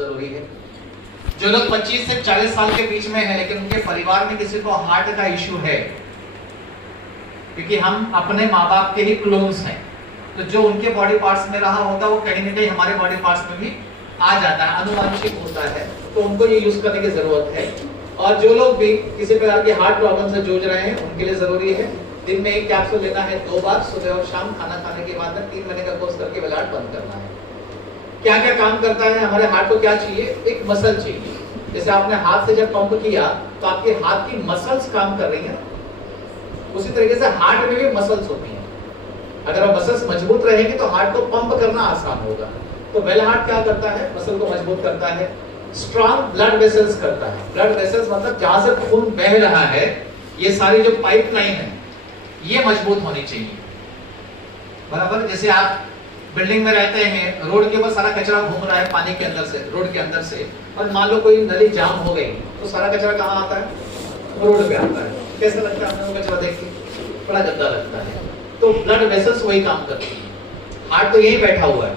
जरूरी है। जो लोग 25 से 40 साल के बीच में है लेकिन उनके परिवार में किसी को हार्ट का इश्यू है, क्योंकि हम अपने माँ बाप के ही क्लोन्स हैं, तो जो उनके बॉडी पार्ट्स में रहा होगा वो कहीं ना कहीं हमारे बॉडी पार्ट्स में भी आ जाता है, अनुवांशिक होता है, तो उनको ये यूज करने की जरूरत है। और जो लोग भी किसी प्रकार की हार्ट प्रॉब्लम से जूझ रहे हैं उनके लिए जरूरी है दिन में 1 कैप्सूल लेना है 2 बार, सुबह और शाम खाना खाने के बाद 3 महीने का कोर्स करके ब्लड बंद करना है। क्या क्या काम करता है हमारे हार्ट को? क्या चाहिए? एक मसल चाहिए। जैसे आपने हाथ से जब पंप किया तो आपके हाथ की मसल्स काम कर रही हैं, उसी तरीके से हार्ट में भी मसल्स होती हैं। अगर वो मसल्स मजबूत रहेंगे तो हार्ट को पंप करना आसान होगा। तो वेल हार्ट क्या करता है? मसल को मजबूत करता है, स्ट्रॉन्ग ब्लड वेसल्स करता है। ब्लड वेसल्स मतलब जहां से खून बह रहा है, ये सारी जो पाइपलाइन है ये मजबूत होनी चाहिए, बराबर। जैसे आप बिल्डिंग में रहते हैं, रोड के ऊपर सारा कचरा घूम रहा है पानी के अंदर से, रोड के अंदर से, और मान लो कोई नली जाम हो गई तो सारा कचरा कहाँ आता है? रोड पे आता है। कैसा लगता है आपको कचरा देख के? बड़ा गंदा लगता है। तो ब्लड वेसल्स वही काम करते हैं। हार्ट तो यहीं बैठा हुआ है,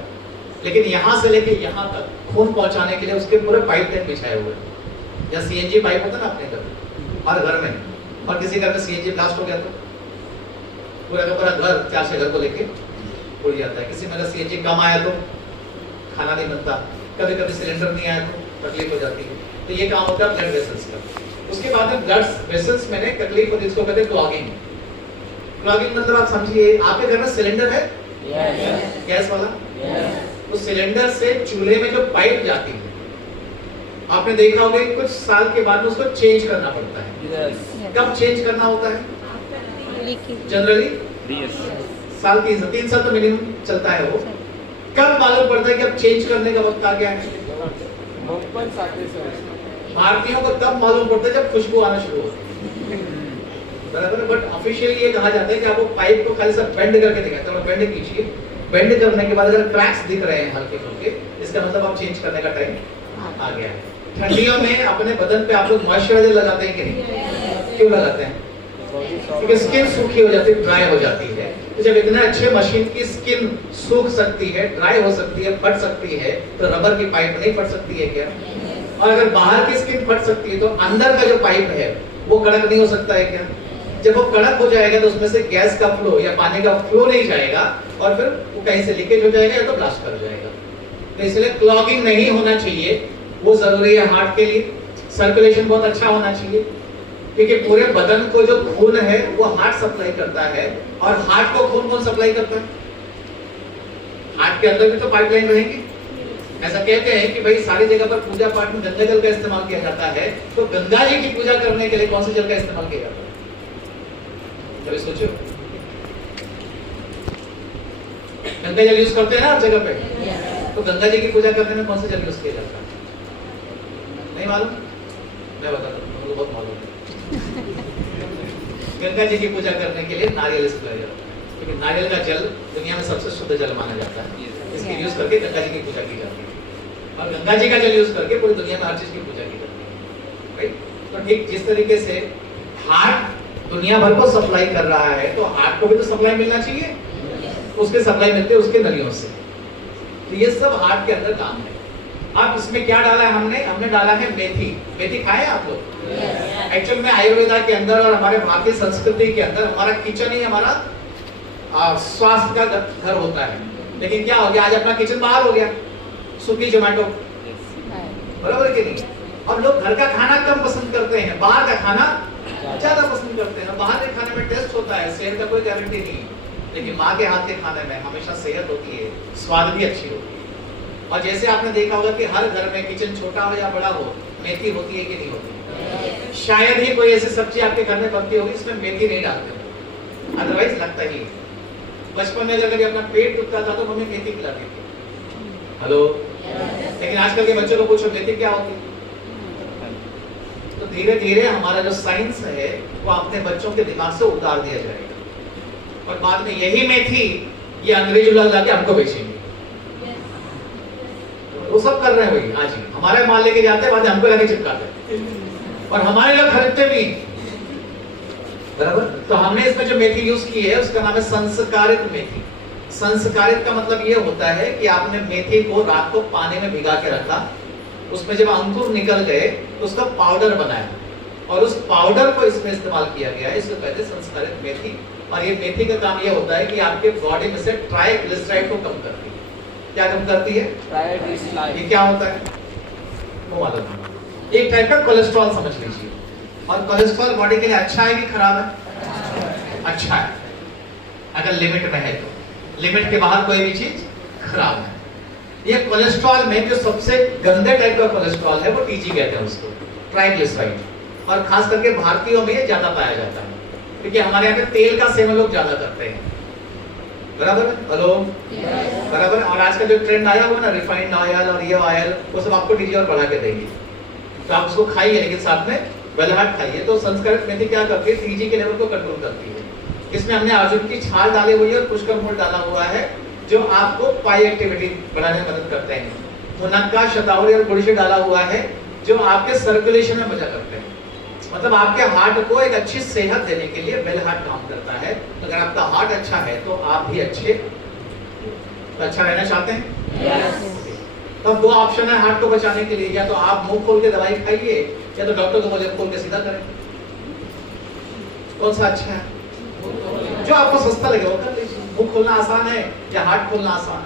लेकिन यहाँ से लेके यहाँ तक खून पहुंचाने के लिए उसके पूरे पाइपलाइन बिछाए हुए हैं। या सीएनजी पाइप होता है ना अपने घर, हर घर में, और किसी घर में सीएनजी ब्लास्ट हो गया तो पूरा का पूरा घर 4 घर को लेके उड़ जाता है। किसी में अगर सीएनजी कम आया तो खाना नहीं बनता, कभी कभी सिलेंडर नहीं आया तो तकलीफ हो जाती है। तो ये काम होता है ब्लड वेसल्स का। उसके बाद में ब्लड वेसल्स में तकलीफ होती है, इसको कहते हैं क्लॉगिंग। क्लॉगिंग मतलब आप समझिए, आपके घर में सिलेंडर है गैस वाला, तो सिलेंडर से चूल्हे में जो पाइप जाती है, आपने देखा होगा कुछ साल के बाद में उसको चेंज करना पड़ता है। कब चेंज करना होता है? जनरली 3 साल तो मिनिमम चलता है वो। कब मालूम पड़ता है कि अब चेंज करने का वक्त आ गया है? भारतीयों को तब मालूम पड़ता है जब खुशबू आना शुरू होती है, बराबर। बट ऑफिशियली ये कहा जाता है कि आप वो पाइप को खाली सब बेंड करके दिखाते हैं, बेंड कीजिए। बेंड करने के बाद अगर क्रैक्स दिख रहे हैं हल्के फुल्के, इसका मतलब आप चेंज करने का टाइम आ गया है। ठंडियों में अपने बदन पे आप लोग मॉइस्चराइजर लगाते हैं कि नहीं? क्यों लगाते हैं? क्योंकि स्किन सूखी हो जाती है, ड्राई हो जाती है। तो जब इतने अच्छे मशीन की स्किन सूख सकती है, ड्राई हो सकती है, फट सकती है, तो रबर की पाइप नहीं फट सकती है क्या? और अगर बाहर की स्किन फट सकती है तो अंदर का जो पाइप है वो कड़क नहीं हो सकता है क्या? जब वो कड़क हो जाएगा तो उसमें से गैस का फ्लो या पानी का फ्लो नहीं जाएगा और फिर वो कहीं से लीकेज हो जाएगा या तो ब्लास्ट कर जाएगा। तो इसलिए क्लॉगिंग नहीं होना चाहिए, वो जरूरी है हार्ट के लिए। सर्कुलेशन बहुत अच्छा होना चाहिए, क्योंकि पूरे बदन को जो खून है वो हार्ट सप्लाई करता है। और हार्ट को खून कौन सप्लाई करता है? हार्ट के अंदर भी तो पाइपलाइन रहेगी। ऐसा कहते हैं कि भाई सारी जगह पर पूजा पाठ में गंगा जल का इस्तेमाल किया जाता है, तो गंगा जी की पूजा करने के लिए कौन से जल का इस्तेमाल किया जाता है? कभी सोचो, गंगा जल यूज करते हैं ना हर जगह पे, तो गंगा जी की पूजा करने में कौन सा जल यूज किया जाता है? नहीं मालूम? मैं बताता हूँ, मुझे बहुत मालूम है। गंगा जी की पूजा करने के लिए नारियल इस्तेमाल जाता है, क्योंकि नारियल का जल दुनिया में सबसे शुद्ध जल माना जाता है। इसकी यूज करके गंगा जी की पूजा की जाती है, और गंगा जी का जल यूज करके पूरी दुनिया में हर चीज की पूजा की जाती है, राइट? तो ठीक जिस तरीके से हार्ट दुनिया भर को सप्लाई कर रहा है, तो हार्ट को भी तो सप्लाई मिलना चाहिए। उसके सप्लाई मिलते हैं उसके नलियों से। तो ये सब हार्ट के अंदर काम है। अब इसमें क्या डाला है हमने डाला है मेथी। मेथी खाए आप लोग? एक्चुअल में आयुर्वेदा के अंदर और हमारे भारतीय संस्कृति के अंदर हमारा किचन ही हमारा स्वास्थ्य का घर होता है। लेकिन क्या हो गया, आज अपना किचन बाहर हो गया, स्विगी जोमेटो, बराबर कि नहीं? अब लोग घर का खाना कम पसंद करते हैं, बाहर का खाना ज्यादा पसंद करते हैं। बाहर के खाने में टेस्ट होता है, सेहत का कोई गारंटी नहीं है, लेकिन माँ के हाथ के खाने में हमेशा सेहत होती है, स्वाद भी अच्छी होती है। और जैसे आपने देखा होगा कि हर घर में किचन छोटा हो या बड़ा हो, मेथी होती है कि नहीं होती? शायद ही कोई ऐसी सब्जी आपके घर में बनती होगी इसमें मेथी नहीं डालते, अदरवाइज लगता ही है। बचपन में जब कभी अपना पेट दुखता था तो मम्मी मेथी खिलाती थी, हेलो। लेकिन आजकल के बच्चों को पूछो मेथी क्या होती है, तो धीरे धीरे हमारा जो साइंस है वो अपने बच्चों के दिमाग से उतार दिया जाएगा, और बाद में यही मेथी ये अंग्रेज लोग लाके हमको बेचेंगे। वो सब कर रहे हैं भाई, आज ही हमारे माल लेके जाते हैं, बाद में हमको लाके चिपकाते हैं, और हमारे लोग खरीदते भी, बराबर। तो हमने इसमें जो मेथी यूज की है उसका नाम है संस्कारित मेथी। संस्कारित का मतलब ये होता है कि आपने मेथी को रात को पानी में भिगा के रखा, उसमें जब अंकुर निकल गए तो उसका पाउडर बनाया और उस पाउडर को इसमें इस्तेमाल किया गया है। इसको कहते हैं संस्कारित मेथी। और ये मेथी का काम ये होता है कि आपके बॉडी में से ट्राइग्लिसराइड को कम करती है। क्या कम करती है? ट्राइग्लिसराइड। ये क्या होता है वो मालूम है? एक टाइप का कोलेस्ट्रॉल समझ लीजिए। और कोलेस्ट्रॉल बॉडी के लिए अच्छा है कि खराब है? अच्छा है, अगर लिमिट में है तो। लिमिट के बाहर कोई भी चीज खराब है। ये कोलेस्ट्रॉल में जो सबसे गंदे टाइप का कोलेस्ट्रॉल है वो टीजी कहते हैं उसको, ट्राइग्लिसराइड। और खास करके भारतीयों में ये ज्यादा पाया जाता है क्योंकि हमारे यहाँ पे तेल का सेवन लोग ज्यादा करते हैं। बराबर है? हेलो बराबर। और आज का जो ट्रेंड आया हुआ ना रिफाइंड ऑयल और ये ऑयल, वो सब आपको टीजी और बढ़ा के देंगे। तो आप उसको खाइए लेकिन साथ में बेलहट खाइए। तो संस्कारित मेथी क्या करती है? टीजी के लेवल को कंट्रोल करती है। इसमें हमने अर्जुन की छाल डाली हुई है और पुष्कर मूल डाला हुआ है जो आपको पाई एक्टिविटी बढ़ाने में मदद करते हैं। मुनक्का, शतावरी और गुड़शे डाला हुआ है जो आपके सर्कुलेशन में मदद करते हैं। मतलब आपके हार्ट को एक अच्छी सेहत देने के लिए बेलहट काम करता है। अगर आपका हार्ट अच्छा है तो आप भी अच्छा रहना चाहते हैं। yes. तो दो ऑप्शन है हार्ट को बचाने के लिए, या तो आप मुंह खोल के दवाई खाइए या तो डॉक्टर को बोले खोल के सीधा करें। कौन सा अच्छा है? जो आपको सस्ता लगे वो कर लीजिए। मुंह खोलना आसान है या हार्ट खोलना आसान है?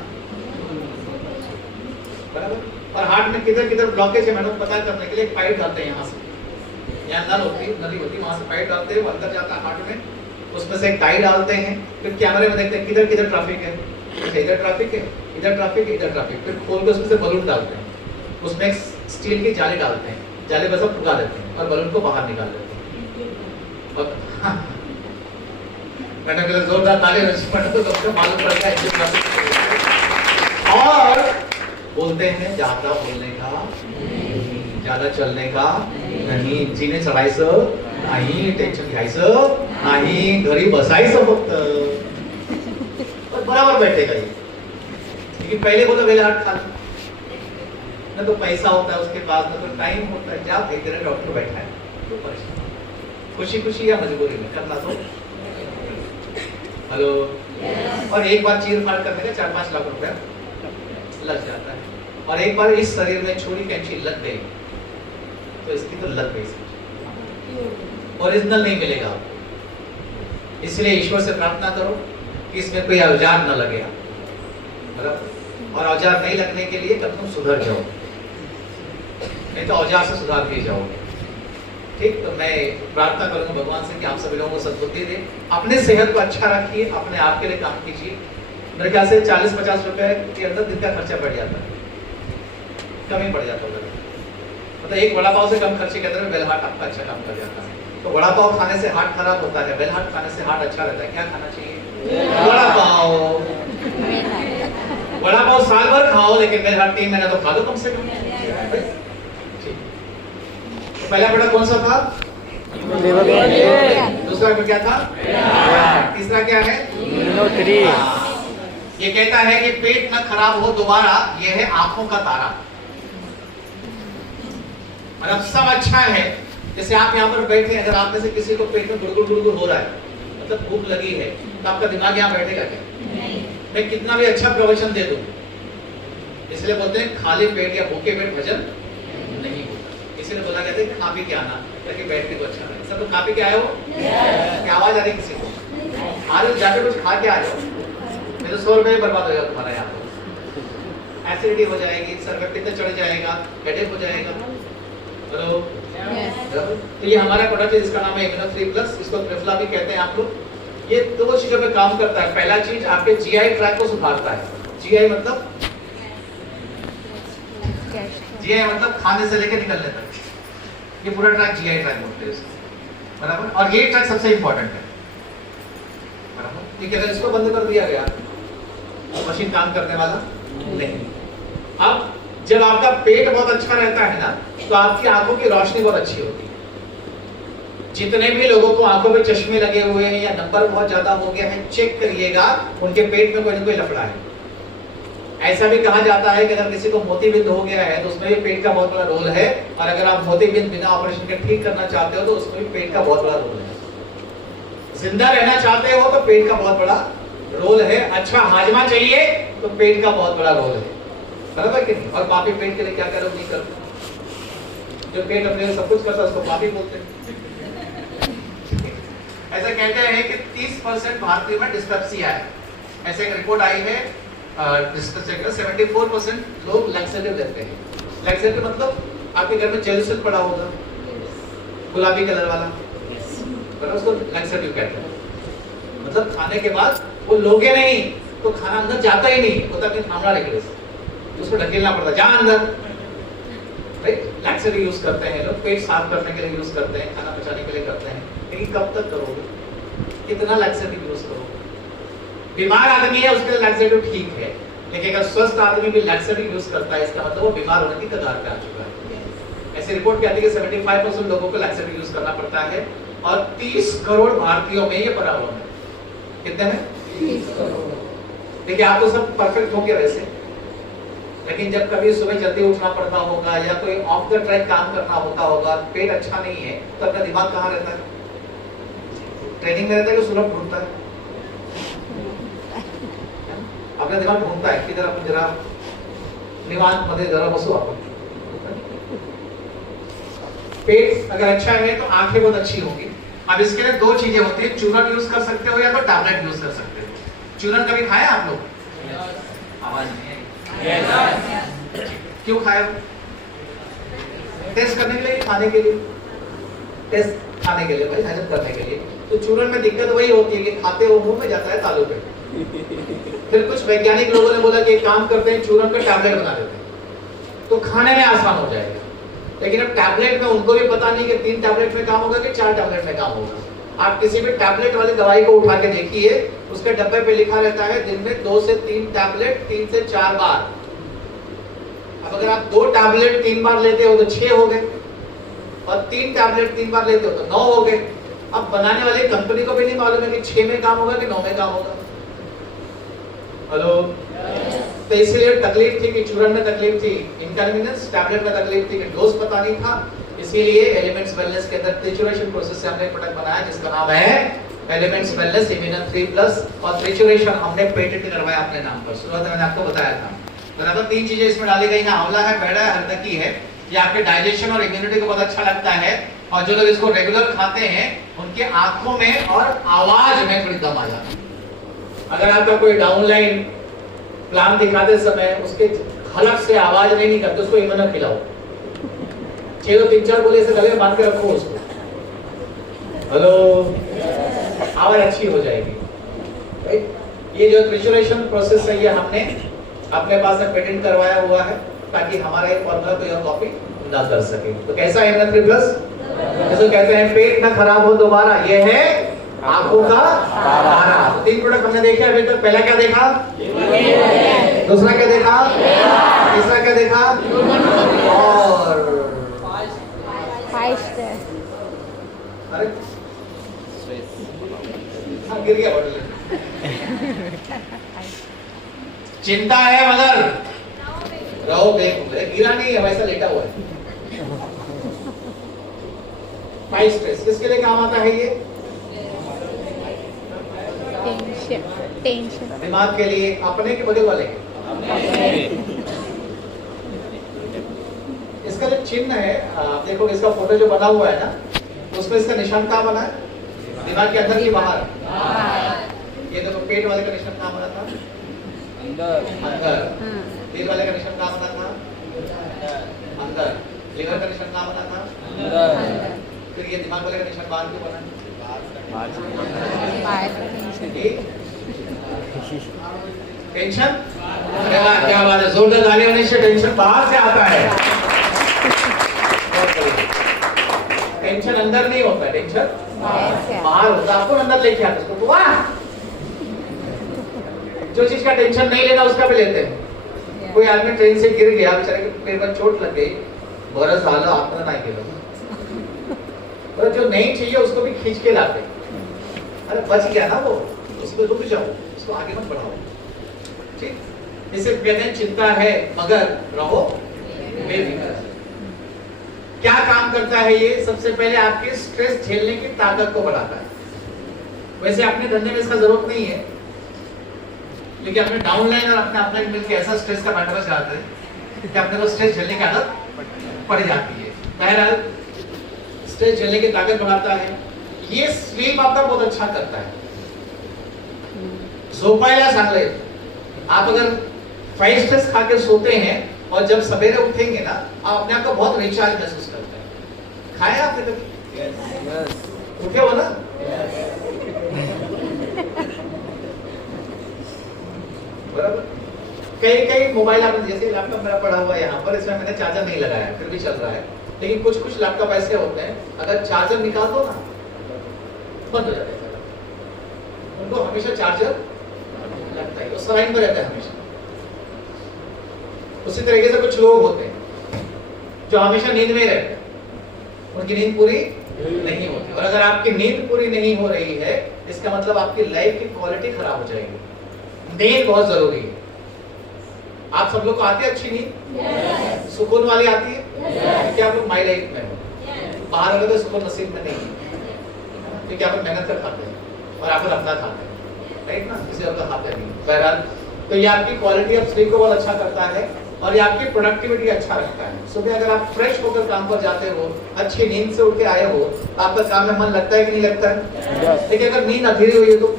बराबर। और हार्ट में किधर किधर ब्लॉकेज है मैडम पता करने के लिए पाइप डालते हैं। यहाँ से यहाँ नली होती है, वहां से पाइप डालते हैं, वो अंदर जाता है हार्ट में, उसमें से एक डाई डालते हैं, फिर कैमरे में देखते हैं किधर किधर ट्रैफिक है, इधर ट्रैफिक है, इधर ट्रैफिक है, इधर ट्रैफिक। फिर खोल के उसमें से बलून डालते हैं, उसमें एक स्टील की जाली डालते हैं, जाली बस फुका देते हैं और बलून को बाहर निकाल देते हैं। और मैंने कहा जोरदार ताली तो मालूम पड़ता है। और बोलते हैं ज्यादा बोलने का, ज्यादा चलने का नाही, जिने चढायचं नाही, टेन्शन घ्यायचं नाही, घरी बसायचं फक्त। और बराबर बैठेगा ये, लेकिन पहले बोलो बेलहट खा ना, तो पैसा होता है उसके पास, ना तो टाइम होता है। जब एक दिन डॉक्टर बैठा है तो परेशान, खुशी खुशी या मजबूरी में करना तो। हेलो और एक बार चीर फाड़ करने का 4-5 लाख रुपया लग जाता है। और एक बार इस शरीर में छुरी कैंची लग गई तो इसकी तो लग गई, ओरिजिनल नहीं मिलेगा। इसलिए ईश्वर से प्रार्थना करो कि इसमें कोई औजार न लगे, और औजार नहीं लगने के लिए तब तुम सुधर जाओ, नहीं तो औजार से सुधार भी जाओगे। ठीक, तो मैं प्रार्थना करूंगा भगवान से कि आप सभी लोगों को सद्बुद्धि दे, अपने सेहत को अच्छा रखिए, अपने आप के लिए काम कीजिए। मेरे ख्याल से 40-50 रुपए के अंदर दिन का खर्चा बढ़ जाता है, कम ही पड़ जाता है। मतलब एक वड़ा पाव से कम खर्चे के अंदर बेलहट आपका अच्छा काम कर जाता है। तो वड़ा पाव खाने से हार्ट खराब होता है, बेलहट खाने से हार्ट अच्छा रहता है। क्या खाना चाहिए? वड़ा पाव। वड़ा पाव साल भर खाओ लेकिन बेलहट 3 महीना तो खा लो कम से कम। तो पहला बड़ा कौन सा था? दूसरा क्या था? तीसरा क्या है? ये कहता है कि पेट न खराब हो दोबारा, ये है आंखों का तारा। और अब सब अच्छा है। जैसे आप यहाँ पर बैठे, अगर आप में से किसी को पेट में गुड़गुड़ गुड़गुड़ हो रहा है, मतलब भूख लगी है, तो आपका दिमाग यहाँ बैठेगा क्या? मैं कितना भी अच्छा प्रवचन दे दूं, इसलिए बोलते हैं खाली पेट या भूखे पेट भजन नहीं होता। इसलिए बोला कहते हैं खा पी के आना ताकि बैठ के तो अच्छा रहे। सब लोग खा पी के आए हो? क्या आवाज आ रही किसी को? आ रहे हो? जाके कुछ खा के आ जाओ, नहीं तो 100 रुपये बर्बाद हो जाएगा तुम्हारा। यहाँ पर एसिडिटी हो जाएगी, सर में पित्त चढ़ जाएगा, हेडेक हो जाएगा। हेलो तो ये हमारा प्रोडक्ट है जिसका नाम है इम्यूनो 3+, इसको त्रिफला भी कहते हैं आप लोग। ये 2 चीजों पे काम करता है। पहला चीज आपके जीआई ट्रैक को सुधारता है। जीआई मतलब खाने से लेकर निकलने तक, ये पूरा ट्रैक जीआई ट्रैक बोलते हैं इसको, बराबर। और ये ट्रैक सबसे इंपॉर्टेंट है, बराबर। ठीक है, अगर इसको बंद कर दिया गया मशीन काम करने वाला नहीं। अब जब आपका पेट बहुत अच्छा रहता है ना, तो आपकी आंखों की रोशनी बहुत अच्छी होती है। जितने भी लोगों को आंखों पे चश्मे लगे हुए हैं या नंबर बहुत ज्यादा हो गया है, चेक करिएगा उनके पेट में कोई ना कोई लफड़ा है। ऐसा भी कहा जाता है कि अगर किसी को मोतीबिंद हो गया है तो उसमें भी पेट का बहुत बड़ा रोल है, और अगर आप मोतीबिंद बिना ऑपरेशन के ठीक करना चाहते हो तो उसमें भी पेट का बहुत बड़ा रोल है। जिंदा रहना चाहते हो तो पेट का बहुत बड़ा रोल है। अच्छा हाजमा चाहिए तो पेट का बहुत बड़ा रोल है, बराबर कि नहीं? और पापी पेट के लिए क्या क्या लोग नहीं करते। जो पेट अपने सब कुछ करता है उसको पापी बोलते हैं। ऐसा कहते हैं कि 30% भारतीयों में डिस्पेप्सिया है। ऐसे एक रिपोर्ट आई है 74% लोग लैक्सेटिव लेते हैं। लैक्सेटिव मतलब आपके घर में जेलुसिल पड़ा होगा, गुलाबी कलर वाला, पर उसको लैक्सेटिव कहते हैं। मतलब खाने के बाद वो लोगे नहीं तो खाना अंदर जाता ही नहीं, होता कि थामड़ा निकले, उसको ढकेलना पड़ता जा अंदर। लैक्सेटिव यूज करते हैं लोग, पेट साफ करने के लिए यूज करते हैं, खाना पचाने के लिए करते हैं, लेकिन कब तक करोगे? कितना लैक्सेटिव यूज करोगे? बीमार आदमी है उसके लिए लैक्सेटिव ठीक है, लेकिन अगर स्वस्थ आदमी भी लैक्सेटिव यूज करता है इसका मतलब वो बीमार होने की कगार पे आ चुका है। ऐसी रिपोर्ट कहती है कि 75% लोगों को लैक्सेटिव यूज करना पड़ता है और 30 करोड़ भारतीयों में ये प्रॉब्लम है। कितने में? 30 करोड़। देखिए आप तो सब परफेक्ट हो गए वैसे, लेकिन जब कभी सुबह जल्दी उठना पड़ता होगा या कोई ऑफ द ट्रैक काम करना होता होगा, पेट अच्छा नहीं है, तो अपना दिमाग कहाँ रहता है? ट्रेनिंग में रहता है कि सुलभ ढूंढता है? अपना दिमाग ढूंढता है किधर आपण जरा निवांत मध्ये जरा बसू आपण। पेट अगर अच्छा है तो आंखें बहुत अच्छी होंगी। अब इसके लिए दो चीजें होती है, चूरन यूज कर सकते हो या तो टैबलेट यूज कर सकते हो। चूरन कभी खाया आप लोग? आवाज नहीं है। क्यों खाया? टेस्ट करने के लिए, खाने के लिए? टेस्ट खाने के लिए भाई, हजम करने के लिए। तो चूरन में दिक्कत वही होती है कि खाते हो मुंह में जाता है तालू पे। फिर कुछ वैज्ञानिक लोगों ने बोला कि एक काम करते हैं, चूरन का टैबलेट बना देते हैं तो खाने में आसान हो जाएगा। लेकिन अब टैबलेट में उनको भी पता नहीं कि 3 टैबलेट में काम होगा कि 4 टैबलेट में काम होगा। आप किसी भी टैबलेट वाली दवाई को उठा के देखिए, उसके डब्बे पे लिखा रहता है दिन में 2 से 3 टैबलेट 3 से 4 बार। अब अगर आप 2 टैबलेट 3 बार लेते हो तो 6 हो गए, और 3 टैबलेट 3 बार लेते हो तो 9 हो गए। अब बनाने वाली कंपनी को भी नहीं मालूम है कि 6 में काम होगा कि 9 में काम होगा। हेलो, तो इसलिए तकलीफ थी कि चूरन में तकलीफ थी, इनकन्वीनियंस, टैबलेट में तकलीफ थी कि डोज पता नहीं था। इसीलिए एलिमेंट्स वेलनेस के अंदर ट्रिचुरेशन प्रोसेस से हमने एक प्रोडक्ट बनाया जिसका नाम है एलिमेंट्स वेलनेस इम्यूनो 3+, और ट्रिचुरेशन हमने पेटेंट करवाया अपने नाम पर। शुरुआत में मैंने आपको बताया था। बराबर 3 चीजें इसमें डाली गई हैं, आंवला है, बैड़ा है, हरदकी है। ये आपके डाइजेशन और इम्यूनिटी को बहुत अच्छा लगता है, और जो लोग इसको रेगुलर खाते हैं उनके आंखों में और आवाज में थोड़ी दम आ जाती है। अगर आपका कोई डाउनलाइन प्लान दिखाते समय उसके हलक से आवाज नहीं निकलती, उसको इम्यूनो खिलाओ। 6 3 4 बोले ऐसे गले में बांध के रखो उसको, हेलो, आवाज अच्छी हो जाएगी। राइट? ये जो ट्रिचुरेशन प्रोसेस है ये हमने अपने पास में पेटेंट करवाया हुआ है ताकि हमारा ये फॉर्मूला कोई और कॉपी ना कर सके। तो कैसा है इम्यूनो 3+? जैसे कहते हैं पेट ना खराब हो दोबारा, ये है आंखों का तारा। तो 3 प्रोडक्ट हमने देखे अभी तक। पहला क्या देखा? दूसरा क्या देखा? तीसरा क्या देखा? और अरे गिर गया बॉटल। चिंता है मगर रहो, देख गिरा नहीं है, वैसा लेटा हुआ है। 5 स्ट्रेस किसके लिए काम आता है? ये टेंशन, दिमाग के लिए, अपने के बगल वाले के। इसका जो चिन्ह है, आप देखो इसका फोटो जो बना हुआ है ना, उसमें इसका निशान कहाँ बना है? दिमाग के अंदर की बाहर? ये देखो पेट वाले का निशान कहाँ बना था? अंदर। दिल वाले का निशान कहाँ बना था? अंदर। लिवर का निशान कहाँ बना था? अंदर। फिर ये दिमाग वाले का निशान बाहर क्यों बना? टेंशन? अरे वाह, क्या बात है, जोरदार ताली होने से टेंशन बाहर से आता है। टेंशन अंदर नहीं होता, टेंशन बाहर होता है। आपको अंदर लेके आते हैं, वाह, जो चीज का टेंशन नहीं लेना उसका भी लेते हैं। कोई आदमी ट्रेन से गिर गया, बेचारे के पैर में चोट लग गई, बरस झालं आपने नहीं केलं, और जो नहीं चाहिए उसको भी खींच के लाते। अरे बच गया ना वो, उसको रुक जाओ, उसको आगे मत बढ़ाओ। ठीक, इसे कहते हैं चिंता है मगर रहो बेफिक्र। क्या काम करता है ये? सबसे पहले आपके स्ट्रेस झेलने की ताकत को बढ़ाता है। वैसे अपने धंधे में इसका जरूरत नहीं है, लेकिन अपने डाउनलाइन और अपने अपना मिलकर ऐसा स्ट्रेस का बैंडोबस्त कराते हैं कि अपने को स्ट्रेस झेलने की आदत पड़ जाती है। बहरहाल स्ट्रेस झेलने की ताकत बढ़ाता है। ये स्लीप आपका बहुत अच्छा करता है। झोपायला चांगलं आहे। आप अगर 5 स्ट्रेस खा के सोते हैं और जब सवेरे उठेंगे ना, आप अपने आप को बहुत रिचार्ज महसूस करते हैं। खाया आपने कभी? yes. उठे हो ना? बराबर। कई मोबाइल आपने, जैसे लैपटॉप मेरा पड़ा हुआ है यहाँ पर, इसमें मैंने चार्जर नहीं लगाया फिर भी चल रहा है। लेकिन कुछ लैपटॉप ऐसे होते हैं, अगर चार्जर निकाल दो ना बंद हो जाते हैं। उनको हमेशा चार्जर लगता है, वो सराइन में रहता है हमेशा। उसी तरीके से कुछ लोग होते हैं जो हमेशा नींद में रहते हैं, उनकी नींद पूरी नहीं होती। और अगर आपकी नींद पूरी नहीं हो रही है, इसका मतलब आपकी लाइफ की क्वालिटी खराब हो जाएगी। नींद बहुत जरूरी है। आप सब लोग को आती है अच्छी नींद? yes. सुकून वाली आती है? yes. क्या आप लोग माई लाइफ में हो? yes. बाहर वाले तो सुकून नसीब में नहीं है, क्योंकि आप मेहनत कर खाते हैं और आप अपना खाते हैं, राइट ना? किसी और का खाते नहीं। बहरहाल तो ये आपकी क्वालिटी ऑफ स्लीप को बहुत अच्छा करता है और ये आपकी प्रोडक्टिविटी अच्छा रखता है। सुबह अगर आप फ्रेश होकर काम पर जाते हो, अच्छी नींद से उठ के आए हो, तो आपका काम में मन लगता है कि नहीं लगता है? yes. लेकिन अगर नींद अधूरी हुई है तो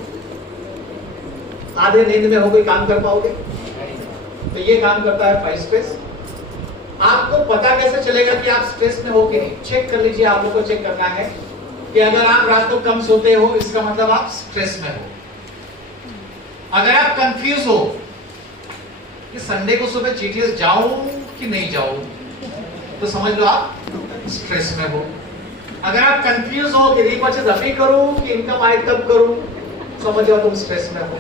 आधे नींद में हो कोई काम कर पाओगे? तो ये काम करता है 5 स्ट्रेस। आपको पता कैसे चलेगा कि आप स्ट्रेस में हो कि नहीं? चेक कर लीजिए। आप लोग को चेक करना है कि अगर आप रात को कम सोते हो, इसका मतलब आप स्ट्रेस में हो। अगर आप कंफ्यूज हो कि संडे को सुबह जीटीएस जाऊं कि नहीं जाऊं, तो समझ लो आप स्ट्रेस में हो। अगर आप कंफ्यूज हो कि रीपर्चेज अभी करूं कि इनकम आए तब करूं, समझ लो तुम स्ट्रेस में हो।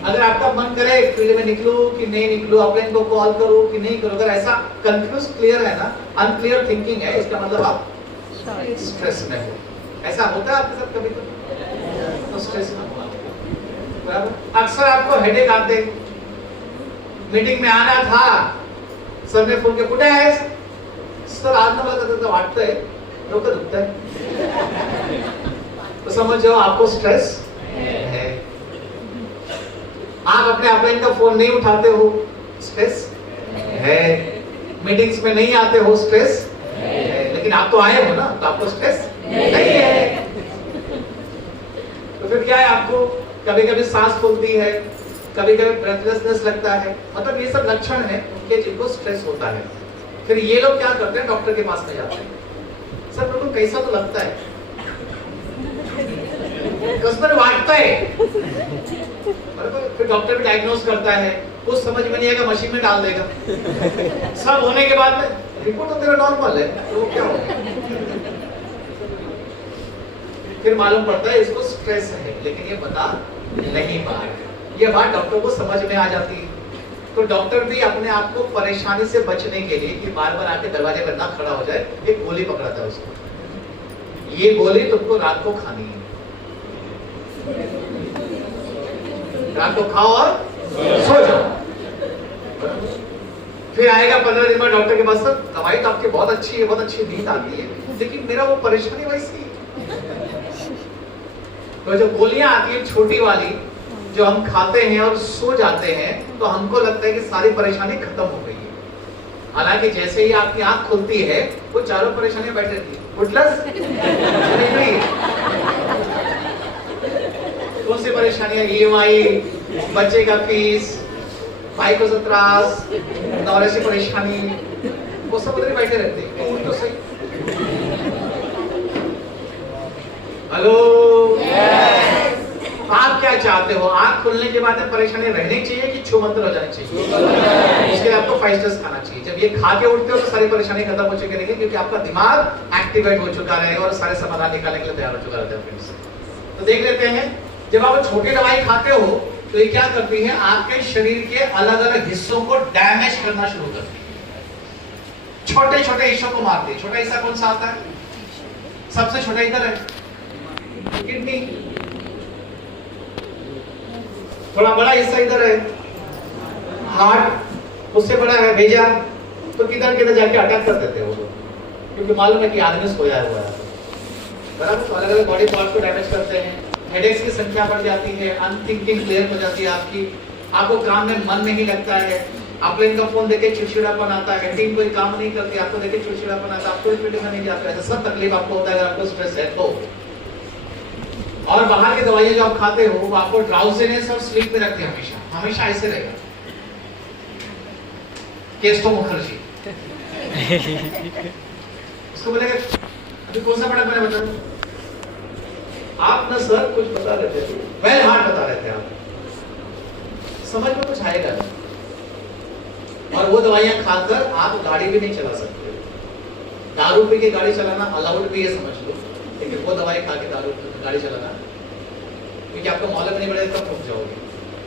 अगर आपका मन करे फील्ड में निकलूं कि नहीं निकलूं, अपने को कॉल करूं कि नहीं करूं, अगर ऐसा कंफ्यूज क्लियर है ना, अनक्लियर थिंकिंग है, इसका मतलब आप स्ट्रेस में हो। ऐसा होता है आपके साथ कभी कभी? तो स्ट्रेस में हो। बराबर। अक्सर आपको हेडेक आते, मीटिंग में आना था, सर ने फोन के कुठे आहेस? सर आज ना मला तर वाटतंय डोकं दुखतंय, तो समझ जाओ आपको स्ट्रेस है। आप अपने अपलाइन का फोन नहीं उठाते हो, स्ट्रेस है। मीटिंग्स में नहीं आते हो, स्ट्रेस है। लेकिन आप तो आए हो ना, तो आपको स्ट्रेस नहीं है। तो फिर क्या है? आपको कभी कभी सांस फूलती है, कभी कभी ब्रेथलेसनेस लगता है, मतलब ये सब लक्षण है उनके जिनको स्ट्रेस होता है। फिर ये लोग क्या करते हैं? डॉक्टर के पास में जाते हैं। सर बिल्कुल कैसा तो लगता है, कसर वाटता है। फिर डॉक्टर भी डायग्नोज करता है, कुछ समझ में नहीं आएगा, मशीन में डाल देगा। सब होने के बाद में रिपोर्ट तो तेरा नॉर्मल है, तो क्या हो गया? फिर मालूम पड़ता है इसको स्ट्रेस है, लेकिन ये बता नहीं पा रहे। ये बात डॉक्टर को समझ में आ जाती है, तो डॉक्टर भी अपने आप को परेशानी से बचने के लिए कि बार बार आके दरवाजे पर ना खड़ा हो जाए, एक गोली पकड़ाता है उसको। ये गोली तुमको रात को खानी है, रात को खाओ और सो जाओ। फिर आएगा 15 दिन बाद डॉक्टर के पास, सर दवाई तो आपकी बहुत अच्छी है, बहुत अच्छी नींद आती है, लेकिन मेरा वो परेशानी वैसी। तो जो गोलियां आती है छोटी वाली, जो हम खाते हैं और सो जाते हैं, तो हमको लगता है कि सारी परेशानी खत्म हो गई है। हालांकि जैसे ही आपकी आंख खुलती है, वो चारों परेशानियां बैठ रहती है। उठलस कौन सी परेशानियां? ईएमआई, बच्चे का फीस, भाई को त्रास, नौरे से परेशानी, वो सब उधर बैठे रहते हैं। उठ तो सही। हेलो, आप क्या चाहते हो? आंख खुलने के बाद परेशानी रहनी चाहिए कि छूमंतर हो जानी चाहिए? इसके लिए आपको 5 स्ट्रेस खाना चाहिए। जब ये खा के उठते हो तो सारी परेशानी खत्म हो चुकी रहेगी, क्योंकि आपका दिमाग एक्टिवेट हो चुका रहेगा और सारे समाधान निकालने के लिए तैयार हो चुका रहता है। फ्रेंड्स, तो देख लेते हैं, जब आप छोटी दवाई खाते हो तो ये क्या करती है? आपके शरीर के अलग अलग हिस्सों को डैमेज करना शुरू करती है, छोटे छोटे हिस्सों को मारती है। छोटा हिस्सा कौन सा आता है? सबसे छोटा इधर है, किडनी। थोड़ा बड़ा हिस्सा इधर है, हार्ट। उससे बड़ा है भेजा। तो किधर किधर जाके अटैक कर देते हैं वो लोग, क्योंकि मालूम है कि आदमी सोया हुआ है। बराबर। तो अलग अलग बॉडी पार्ट को डैमेज करते हैं। हेडेक्स की संख्या बढ़ जाती है, अनथिंकिंग क्लियर हो जाती है आपकी, आपको काम में मन नहीं लगता है, आपको इनका फोन देके चिड़चिड़ापन आता है, टीम कोई काम नहीं करती, आपको देके चिड़चिड़ापन आता है, आपको फील्ड में नहीं जाता, ऐसा सब तकलीफ आपको होता है अगर आपको स्ट्रेस है तो। और बाहर की दवाइयां जो आप खाते हो वो आपको ड्राउजीनेस और स्लीप में रखते हैं, हमेशा हमेशा ऐसे रहेगा। केस्टो मुखर्जी उसको बोलेगा अभी कौन सा प्रोडक्ट मैंने बताया, आप ना सर कुछ बता रहे थे, वेल हार्ट बता रहे थे आप, समझ में कुछ आएगा नहीं। और वो दवाइयां खाकर आप गाड़ी भी नहीं चला सकते। दारू पी के गाड़ी चलाना अलाउड भी है समझ लो, लेकिन वो दवाई खा के दारू गाड़ी चलाना, क्योंकि आपको मालूम नहीं पड़ेगा कब ठुक जाओगे,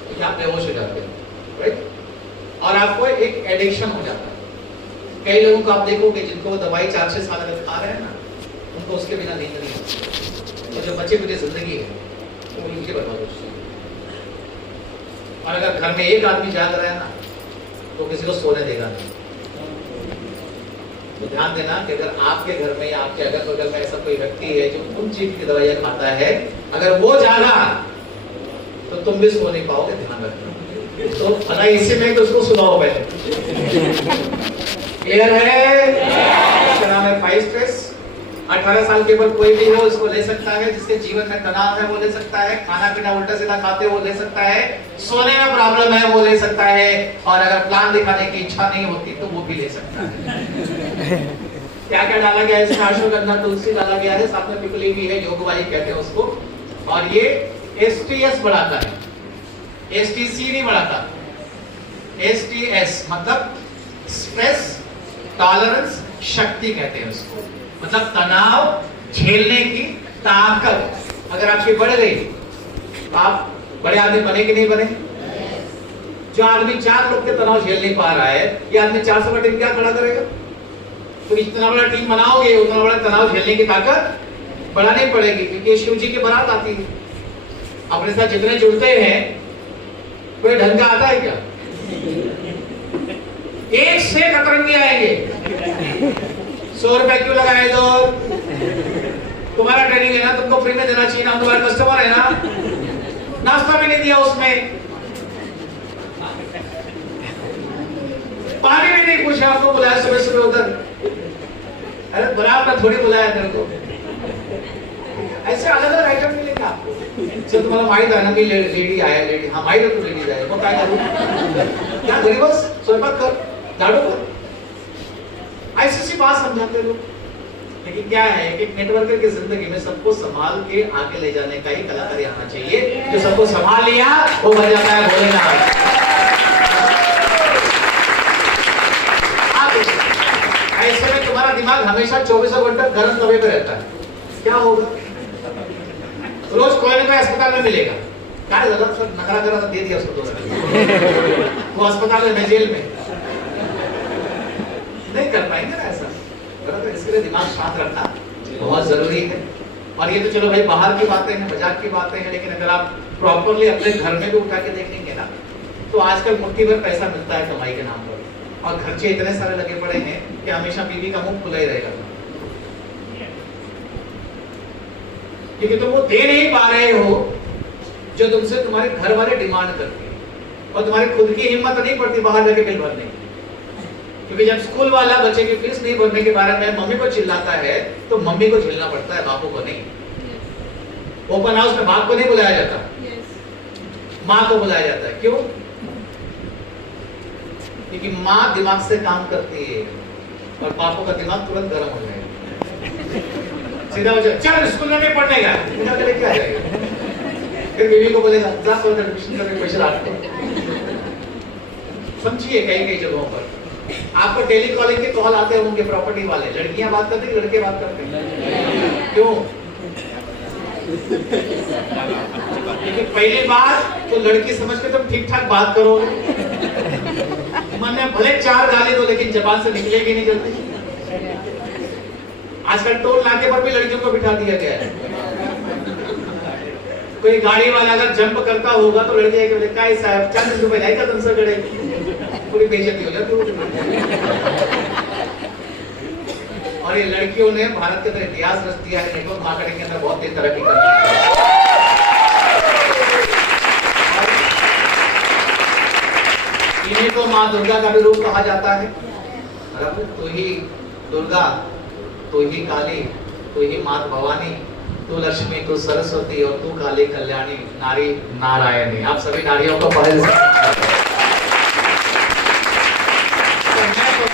क्योंकि आप बेहोश हो जाते हैं, राइट। और आपको एक एडिक्शन हो जाता है। कई लोगों को आप देखोगे जिनको वो दवाई 4-6 साल अगर खा रहे हैं ना, उनको उसके बिना नींद नहीं आती। और जो बच्चे बच्चे जिंदगी है वो इनके बर्बाद हो जाती है। और अगर घर में एक आदमी जाग रहा है ना तो किसी को सोने देगा नहीं। तो ध्यान देना कि अगर आपके घर में या आपके अगल बगल में ऐसा कोई व्यक्ति है जो उन चीज की दवाइयां खाता है, अगर वो जागा तो तुम भी सो नहीं पाओगे, ध्यान रखना। तो पता इसी में कि उसको सुनाओ पहले। क्लियर है? इसका नाम है 5 स्ट्रेस। 18 साल के ऊपर कोई भी हो उसको ले सकता है, जिसके जीवन में तनाव है वो ले सकता है, खाना पीना उल्टा सीधा खाते हो वो ले सकता है, सोने में प्रॉब्लम है वो ले सकता है, और अगर प्लान दिखाने की इच्छा नहीं होती तो वो भी ले सकता है। क्या क्या डाला गया है इसमें? अश्वगंधा, तुलसी डाला गया है, साथ में पिपली भी है, योगवाही कहते हैं उसको। और ये एसटीएस बढ़ाता है, एसटीसी नहीं बढ़ाता, एसटीएस मतलब स्ट्रेस टॉलरेंस शक्ति कहते हैं उसको, मतलब तनाव झेलने की ताकत अगर आपकी बढ़ गई तो आप बड़े आदमी बने कि नहीं बने? जो आदमी 4 लोग के तनाव झेल नहीं पा रहा है, ये आदमी 400 का टीम क्या खड़ा करेगा? तो इतना बड़ा टीम बनाओगे, उतना बड़ा तनाव झेलने की ताकत बढ़ानी पड़ेगी, क्योंकि शिव जी की बारात आती है। अपने साथ जितने जुड़ते हैं कोई ढंग का आता है क्या? एक से कतरंगी आएंगे। 100 रुपए क्यों लगाए दो? तुम्हारा ट्रेनिंग है ना, तुमको फ्री में देना चाहिए ना, तुम्हारा कस्टमर है ना, नाश्ता भी नहीं दिया उसमें, पानी भी नहीं पूछा, आपको बुलाया सुबह सुबह उधर, अरे बराबर थोड़ी बुलाया तेरे को। ऐसे अलग अलग आइटम मिलेगा आपको। चल तुम्हारा माइट है ना कि लेडी आया, लेडी हाँ माइट तो लेडी आया, वो क्या करूं? क्या करी? बस स्वयंपाक कर, झाड़ू कर, ऐसी सी बात समझाते लोग। लेकिन क्या है कि नेटवर्कर की जिंदगी में सबको संभाल के आगे ले जाने का ही कलाकारी आना चाहिए। जो सबको संभाल लिया वो बन जाता है भोलेनाथ। ऐसे में तुम्हारा दिमाग हमेशा 24 घंटे गर्म तवे पे रहता है। क्या होगा? रोज कोई ना कोई अस्पताल में मिलेगा, क्या जरूरत सर नखरा करा दे दिया उसको 2 रुपए, वो अस्पताल में जेल में नहीं कर पाएंगे ना ऐसा, बराबर। इसके लिए दिमाग शांत रखना बहुत जरूरी है। और ये तो चलो भाई बाहर की बातें हैं, मजाक की बातें हैं, लेकिन अगर आप प्रॉपरली अपने घर में भी उठा के देखेंगे ना तो आजकल मुट्ठी भर पैसा मिलता है कमाई के नाम पर, और खर्चे इतने सारे लगे पड़े हैं कि हमेशा बीवी का मुंह खुला ही रहेगा, क्योंकि तुम वो दे नहीं पा रहे हो जो तुमसे तुम्हारे घर वाले डिमांड करते हैं, और तुम्हारी खुद की हिम्मत नहीं पड़ती बाहर जाके बिल भरने की। क्योंकि जब स्कूल वाला बच्चे की फीस नहीं भरने के बारे में मम्मी को चिल्लाता है तो मम्मी को झेलना पड़ता है, बापू को नहीं। ओपन हाउस में बाप को नहीं बुलाया जाता, माँ को बुलाया जाता है। क्यों? क्योंकि माँ दिमाग से काम करती है और बापों का दिमाग तुरंत गर्म हो जाएगा। सीधा हो जाए, चल स्कूल में नहीं पढ़ने का, बिना चले क्या जाएगा? फिर बीवी को बोलेगा जा फर्दर एडमिशन करने पैसे लाते। समझिए कई कई जगहों पर आपको टेली कॉलिंग के कॉल आते होंगे, प्रॉपर्टी वाले, लड़कियां बात करती हैं, लड़के बात करते हैं। क्यों? क्योंकि पहली बात तो लड़की समझ के तुम ठीक ठाक बात करोगे, मन में भले 4 गाली दो लेकिन जबान से निकलेगी नहीं जल्दी। आजकल टोल नाके पर भी लड़कियों को बिठा दिया गया है। कोई गाड़ी वाला अगर जंप करता होगा तो लड़की आके बोले काय साहब 40 रुपए नहीं का तुमसे कड़े, पूरी बेइज्जती हो जाती है। और ये लड़कियों ने भारत के अंदर इतिहास रच दिया है, नेटवर्क मार्केटिंग के अंदर बहुत तेज तरक्की कर दी है। तुम्हें को माँ दुर्गा का भी रूप कहा जाता है, बराबर। तू ही दुर्गा, तू ही काली, तू ही मात भवानी, तू लक्ष्मी, तू सरस्वती और तू काली कल्याणी, नारी नारायणी। आप सभी नारियों को पहले मैं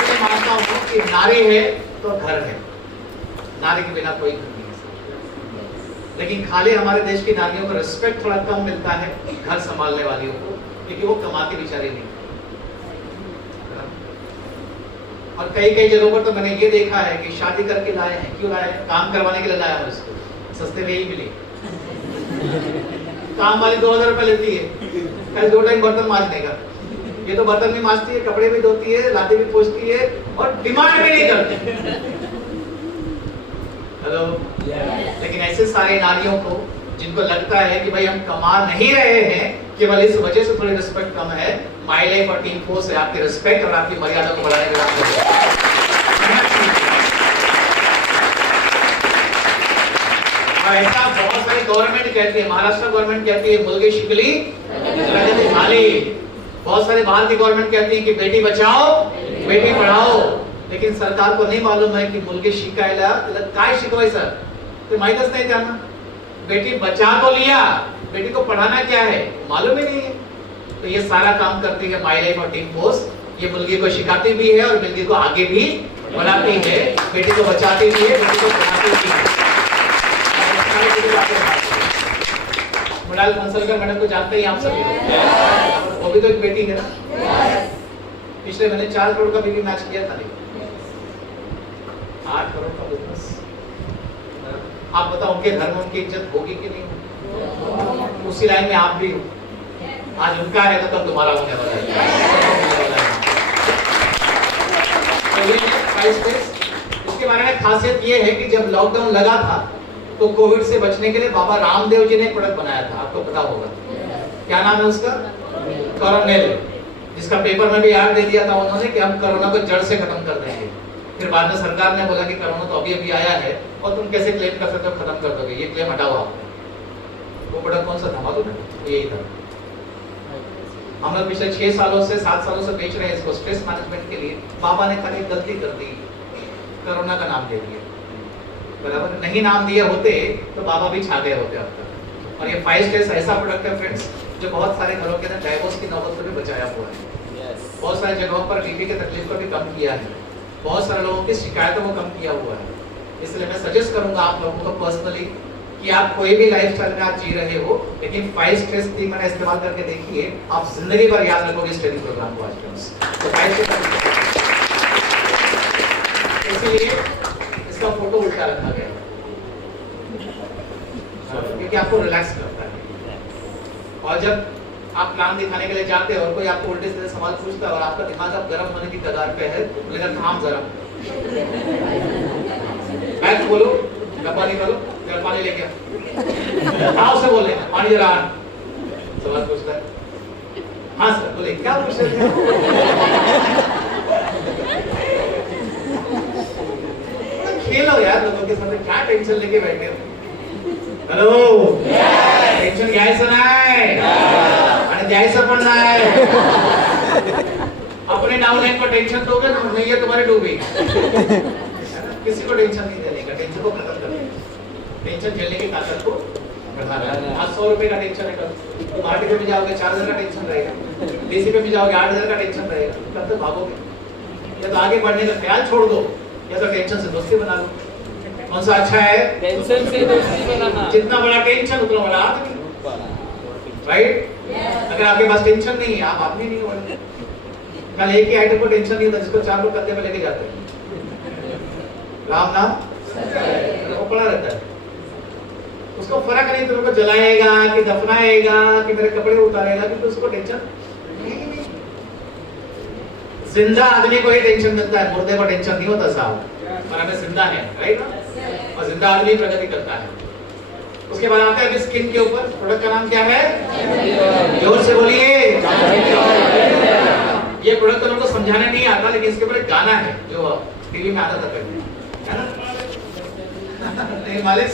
तो मानता हूँ कि नारी है तो घर है, नारी के बिना कोई घर नहीं है। लेकिन खाली हमारे देश की नारियों को रिस्पेक्ट थोड़ा कम मिलता है घर संभालने वालियों को, क्योंकि वो कमाती बेचारी नहीं। और कई कई जगहों पर तो मैंने ये देखा है कि शादी करके लाए हैं, क्यों लाए हैं? काम करवाने के लिए लाया है उसको, सस्ते में ही मिली। काम वाली 2000 रुपए लेती है, कल 2 टाइम बर्तन मांजने का। ये तो बर्तन भी मांजती है, कपड़े भी धोती है, लादी भी पोंछती है और डिमांड भी नहीं करती। हेलो, लेकिन ऐसे सारे नारियों को जिनको लगता है कि भाई हम कमा नहीं रहे हैं, केवल इस वजह से थोड़ी रिस्पेक्ट कम है, माय लाइफ और टीम फोर्स से आपकी रिस्पेक्ट और आपकी मर्यादा को बढ़ाने के लिए ऐसा बहुत सारी गवर्नमेंट कहती है, महाराष्ट्र गवर्नमेंट कहती है मुलगी शिकली प्रगति झाली, बहुत सारी बाहर की गवर्नमेंट कहती है कि बेटी बचाओ बेटी पढ़ाओ, लेकिन सरकार को नहीं मालूम है कि मुलगी शिकायला काय शिकवायचं ते माहीतच नाही त्यांना। बेटी बचा तो लिया, बेटी को पढ़ाना क्या है मालूम ही नहीं है। तो ये सारा काम करती है माय लाइफ और टीम फोर्स, ये मुलगी को सिखाती भी है और मुलगी को आगे भी बढ़ाती है, बेटी को बचाती भी है, बेटी को पढ़ाती भी है। मुलाल कंसलकर मैडम को जानते ही आप सभी, वो भी तो एक बेटी है ना। पिछले महीने 4 करोड़ का बीबी मैच किया था, नहीं 8 करोड़ का बिजनेस। आप बताओ उनके घर में उनकी इज्जत होगी कि नहीं? उसी लाइन में आप भी हो, आज उनका है तो कल तुम्हारा होने वाला है। तो ये इसके बारे में खासियत ये है कि जब लॉकडाउन लगा था तो कोविड से बचने के लिए बाबा रामदेव जी ने एक प्रोडक्ट बनाया था, आपको पता होगा क्या नाम है उसका? कोरोनेल, जिसका पेपर में भी ऐड दे दिया था उन्होंने कि हम कोरोना को जड़ से खत्म कर देंगे। फिर बाद में सरकार ने बोला कि कोरोना तो अभी अभी आया है और तुम कैसे क्लेम कर सकते हो खत्म कर दोगे, ये क्लेम हटाओ आप। वो प्रोडक्ट कौन सा था मालूम है? यही था। हम लोग पिछले 6 सालों से 7 सालों से बेच रहे हैं इसको स्ट्रेस मैनेजमेंट के लिए। बाबा ने खाली गलती कर दी, कोरोना का नाम दे दिया, बराबर। नहीं नाम दिए होते तो बाबा भी छा गए होते अब तक। और ये 5 स्ट्रेस ऐसा प्रोडक्ट है फ्रेंड्स, जो बहुत सारे घरों के अंदर डाइवोर्स की नौबत से भी बचाया हुआ है। बहुत सारी जगहों पर बीपी के तकलीफ को भी कम किया है, बहुत सारे लोगों की शिकायतों को कम किया हुआ है। इसलिए मैं सजेस्ट करूंगा आप लोगों को पर्सनली कि आप कोई भी लाइफस्टाइल में आप जी रहे हो, लेकिन 5 स्ट्रेस थी मैंने इस्तेमाल करके देखिए, आप जिंदगी भर याद रखोगे इस ट्रेनिंग प्रोग्राम को। आज तो 5 स्ट्रेस, इसलिए इसका फोटो उल्टा रखा गया क्योंकि आपको रिलैक्स करता है। और जब आप प्लान दिखाने के लिए जाते हो और कोई आपको उल्टे सीधे सवाल पूछता है और आपका दिमाग अब गर्म होने की कगार पे है, लेकिन थाम जरा, बैठ बोलो, डब्बा निकालो, जरा पानी लेके आओ से बोले पानी जरा। सवाल पूछता है, हाँ सर बोले क्या पूछ रहे थे? खेलो यार लोगों के साथ, क्या टेंशन लेके बैठे हो? हेलो, टेंशन घ्यायचं नाही आणि द्यायचं पण नाही। अपने डाउनलाइन को टेंशन दोगे तो नैया तुम्हारी डूबेगी। किसी को टेंशन नहीं देने का, टेंशन को खत्म करना है, टेंशन झेलने की ताकत को बढ़ाना है। आज 100 रुपए का टेंशन है, कल तुम आरटीओ में जाओगे 4000 का टेंशन रहेगा, डीसी पे भी जाओगे 8000 का टेंशन रहेगा। कब तक भागोगे? या तो आगे बढ़ने का ख्याल छोड़ दो या तो टेंशन से दोस्ती बना लो। कौन सा अच्छा है? टेंशन से दोस्ती बनाना। जितना बड़ा टेंशन उतना बड़ा आदमी, राइट? अगर आपके पास टेंशन नहीं है आप आदमी नहीं हो। कल एक ही आइटम को टेंशन नहीं होता जिसको 4 लोग कंधे पे लेके जाते हैं, राम नाम वो पड़ा रहता है, उसको फर्क नहीं तुम को जलाएगा कि दफनाएगा कि मेरे कपड़े उतारेगा, क्योंकि उसको टेंशन नहीं। जिंदा आदमी को ही टेंशन मिलता है, मुर्दे को टेंशन नहीं होता साहब। और हमें जिंदा है, राइट? और जिंदा आदमी प्रगति करता है। उसके बाद आता है स्किन के ऊपर, प्रोडक्ट का नाम क्या है? जोर से बोलिए। ये प्रोडक्ट तो लोगों को समझाने नहीं आता, लेकिन इसके ऊपर एक गाना है जो टीवी में आता था पहले, है ना? तेल मालिश।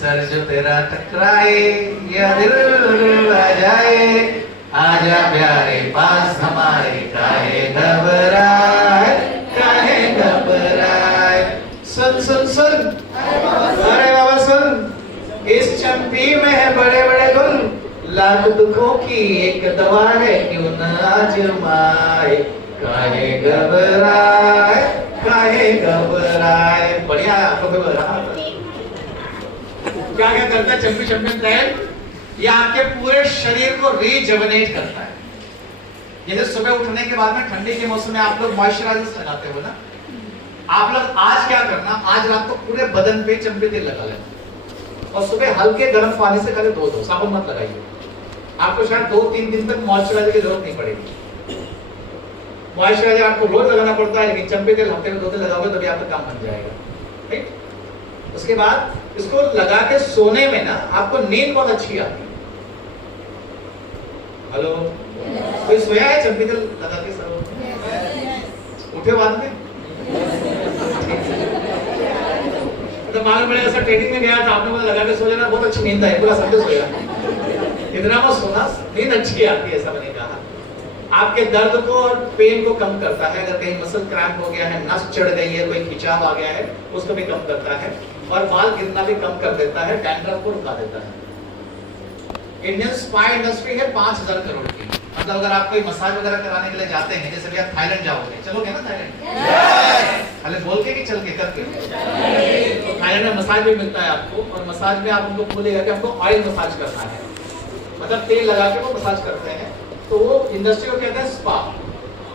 सर जो तेरा टकराए या दिल आ जाए, आजा प्यारे पास हमारे, काहे घबराए, काहे घबराए। सुन सुन सुन, अरे बाबा सुन, इस चंपी में है बड़े बड़े गुल, लाख दुखों की एक दवा है, क्यों न आजमाए, काहे घबराए, काहे घबराए। बढ़िया है, आपको भी बढ़ा। क्या क्या करता है चंपी चंपी तेल? ये आपके पूरे शरीर को रीजवनेट करता है। जैसे सुबह उठने के बाद में ठंडी के मौसम में आप लोग मॉइस्चराइजर लगाते हो ना, आप लोग आज क्या करना, आज रात को पूरे बदन पे चंपी तेल लगा लेना और सुबह हल्के गर्म पानी से खाली धो दो, साबुन मत लगाइए। आपको शायद 2-3 दिन तक मॉइस्चराइजर की जरूरत नहीं पड़ेगी। मॉइस्चराइजर आपको रोज लगाना पड़ता है, लेकिन चंपी तेल हफ्ते में 2 दिन लगाओगे तभी आपका काम बन जाएगा। ठीक, उसके बाद इसको लगा के सोने में ना आपको नींद बहुत अच्छी आती है। हेलो, कोई सोया है चंपी तेल लगा के? सब उठे बाद में? तो मालूम पड़े ऐसा ट्रेनिंग में गया था, आपने बोला लगा के सो लेना, बहुत अच्छी नींद आई, पूरा समझे सोया। इतना मत सोना, नींद अच्छी आती है, ऐसा मैंने कहा। आपके दर्द को और पेन को कम करता है। अगर कहीं मसल क्रैम्प हो गया है, नस चढ़ गई है, कोई खिंचाव आ गया है, उसको भी कम करता है और बाल गिरना भी कम कर देता है, डैंड्रफ को रुका देता है। इंडियन स्पा इंडस्ट्री है 5000 करोड़ की। मतलब अगर आप कोई मसाज वगैरह कराने के लिए जाते हैं, जैसे भी आप थाईलैंड जाओगे, चलोगे ना थाईलैंड? खाली बोल के कि चल के करके? तो थाईलैंड में मसाज भी मिलता है आपको, और मसाज में आप उनको बोलेगा कि हमको ऑयल मसाज करना है, मतलब तेल लगा के वो मसाज करते हैं। तो वो इंडस्ट्री को कहते हैं स्पा।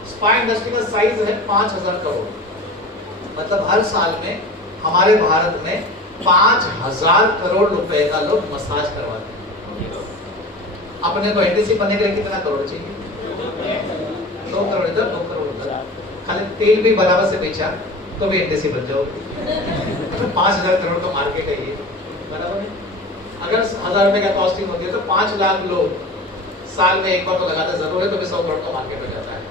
स्पा इंडस्ट्री का साइज है 5000 करोड़। मतलब हर साल में हमारे भारत में 5000 करोड़ रुपए का लोग मसाज करवाते हैं। अपने को एनटीसी बनने के लिए कितना करोड़ चाहिए? 2 करोड़ इधर, 2 करोड़ उधर। खाली तेल भी बराबर से बेचा तो भी एनटीसी बन जाओगे। तो 5000 करोड़ का मार्केट है ये, बराबर है। अगर 1000 रुपए का कॉस्टिंग होती है तो 5 लाख लोग साल में एक बार तो लगाना जरूर है, तो भी 100 करोड़ का मार्केट हो जाता है।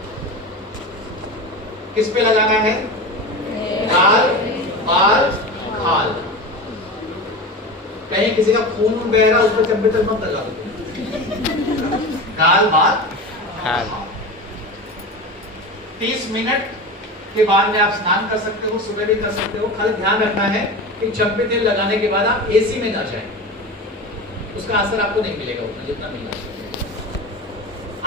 किस पे लगाना है? गाल, बाल, खाल। कहीं किसी का खून बह रहा, उस पर चंपी तेल मत लगा दो। गाल, बाल, खाल। 30 मिनट के बाद में आप स्नान कर सकते हो, सुबह भी कर सकते हो। खाली ध्यान रखना है कि चंपी तेल लगाने के बाद आप एसी में ना जाएं, उसका असर आपको नहीं मिलेगा उतना जितना मिलना चाहिए।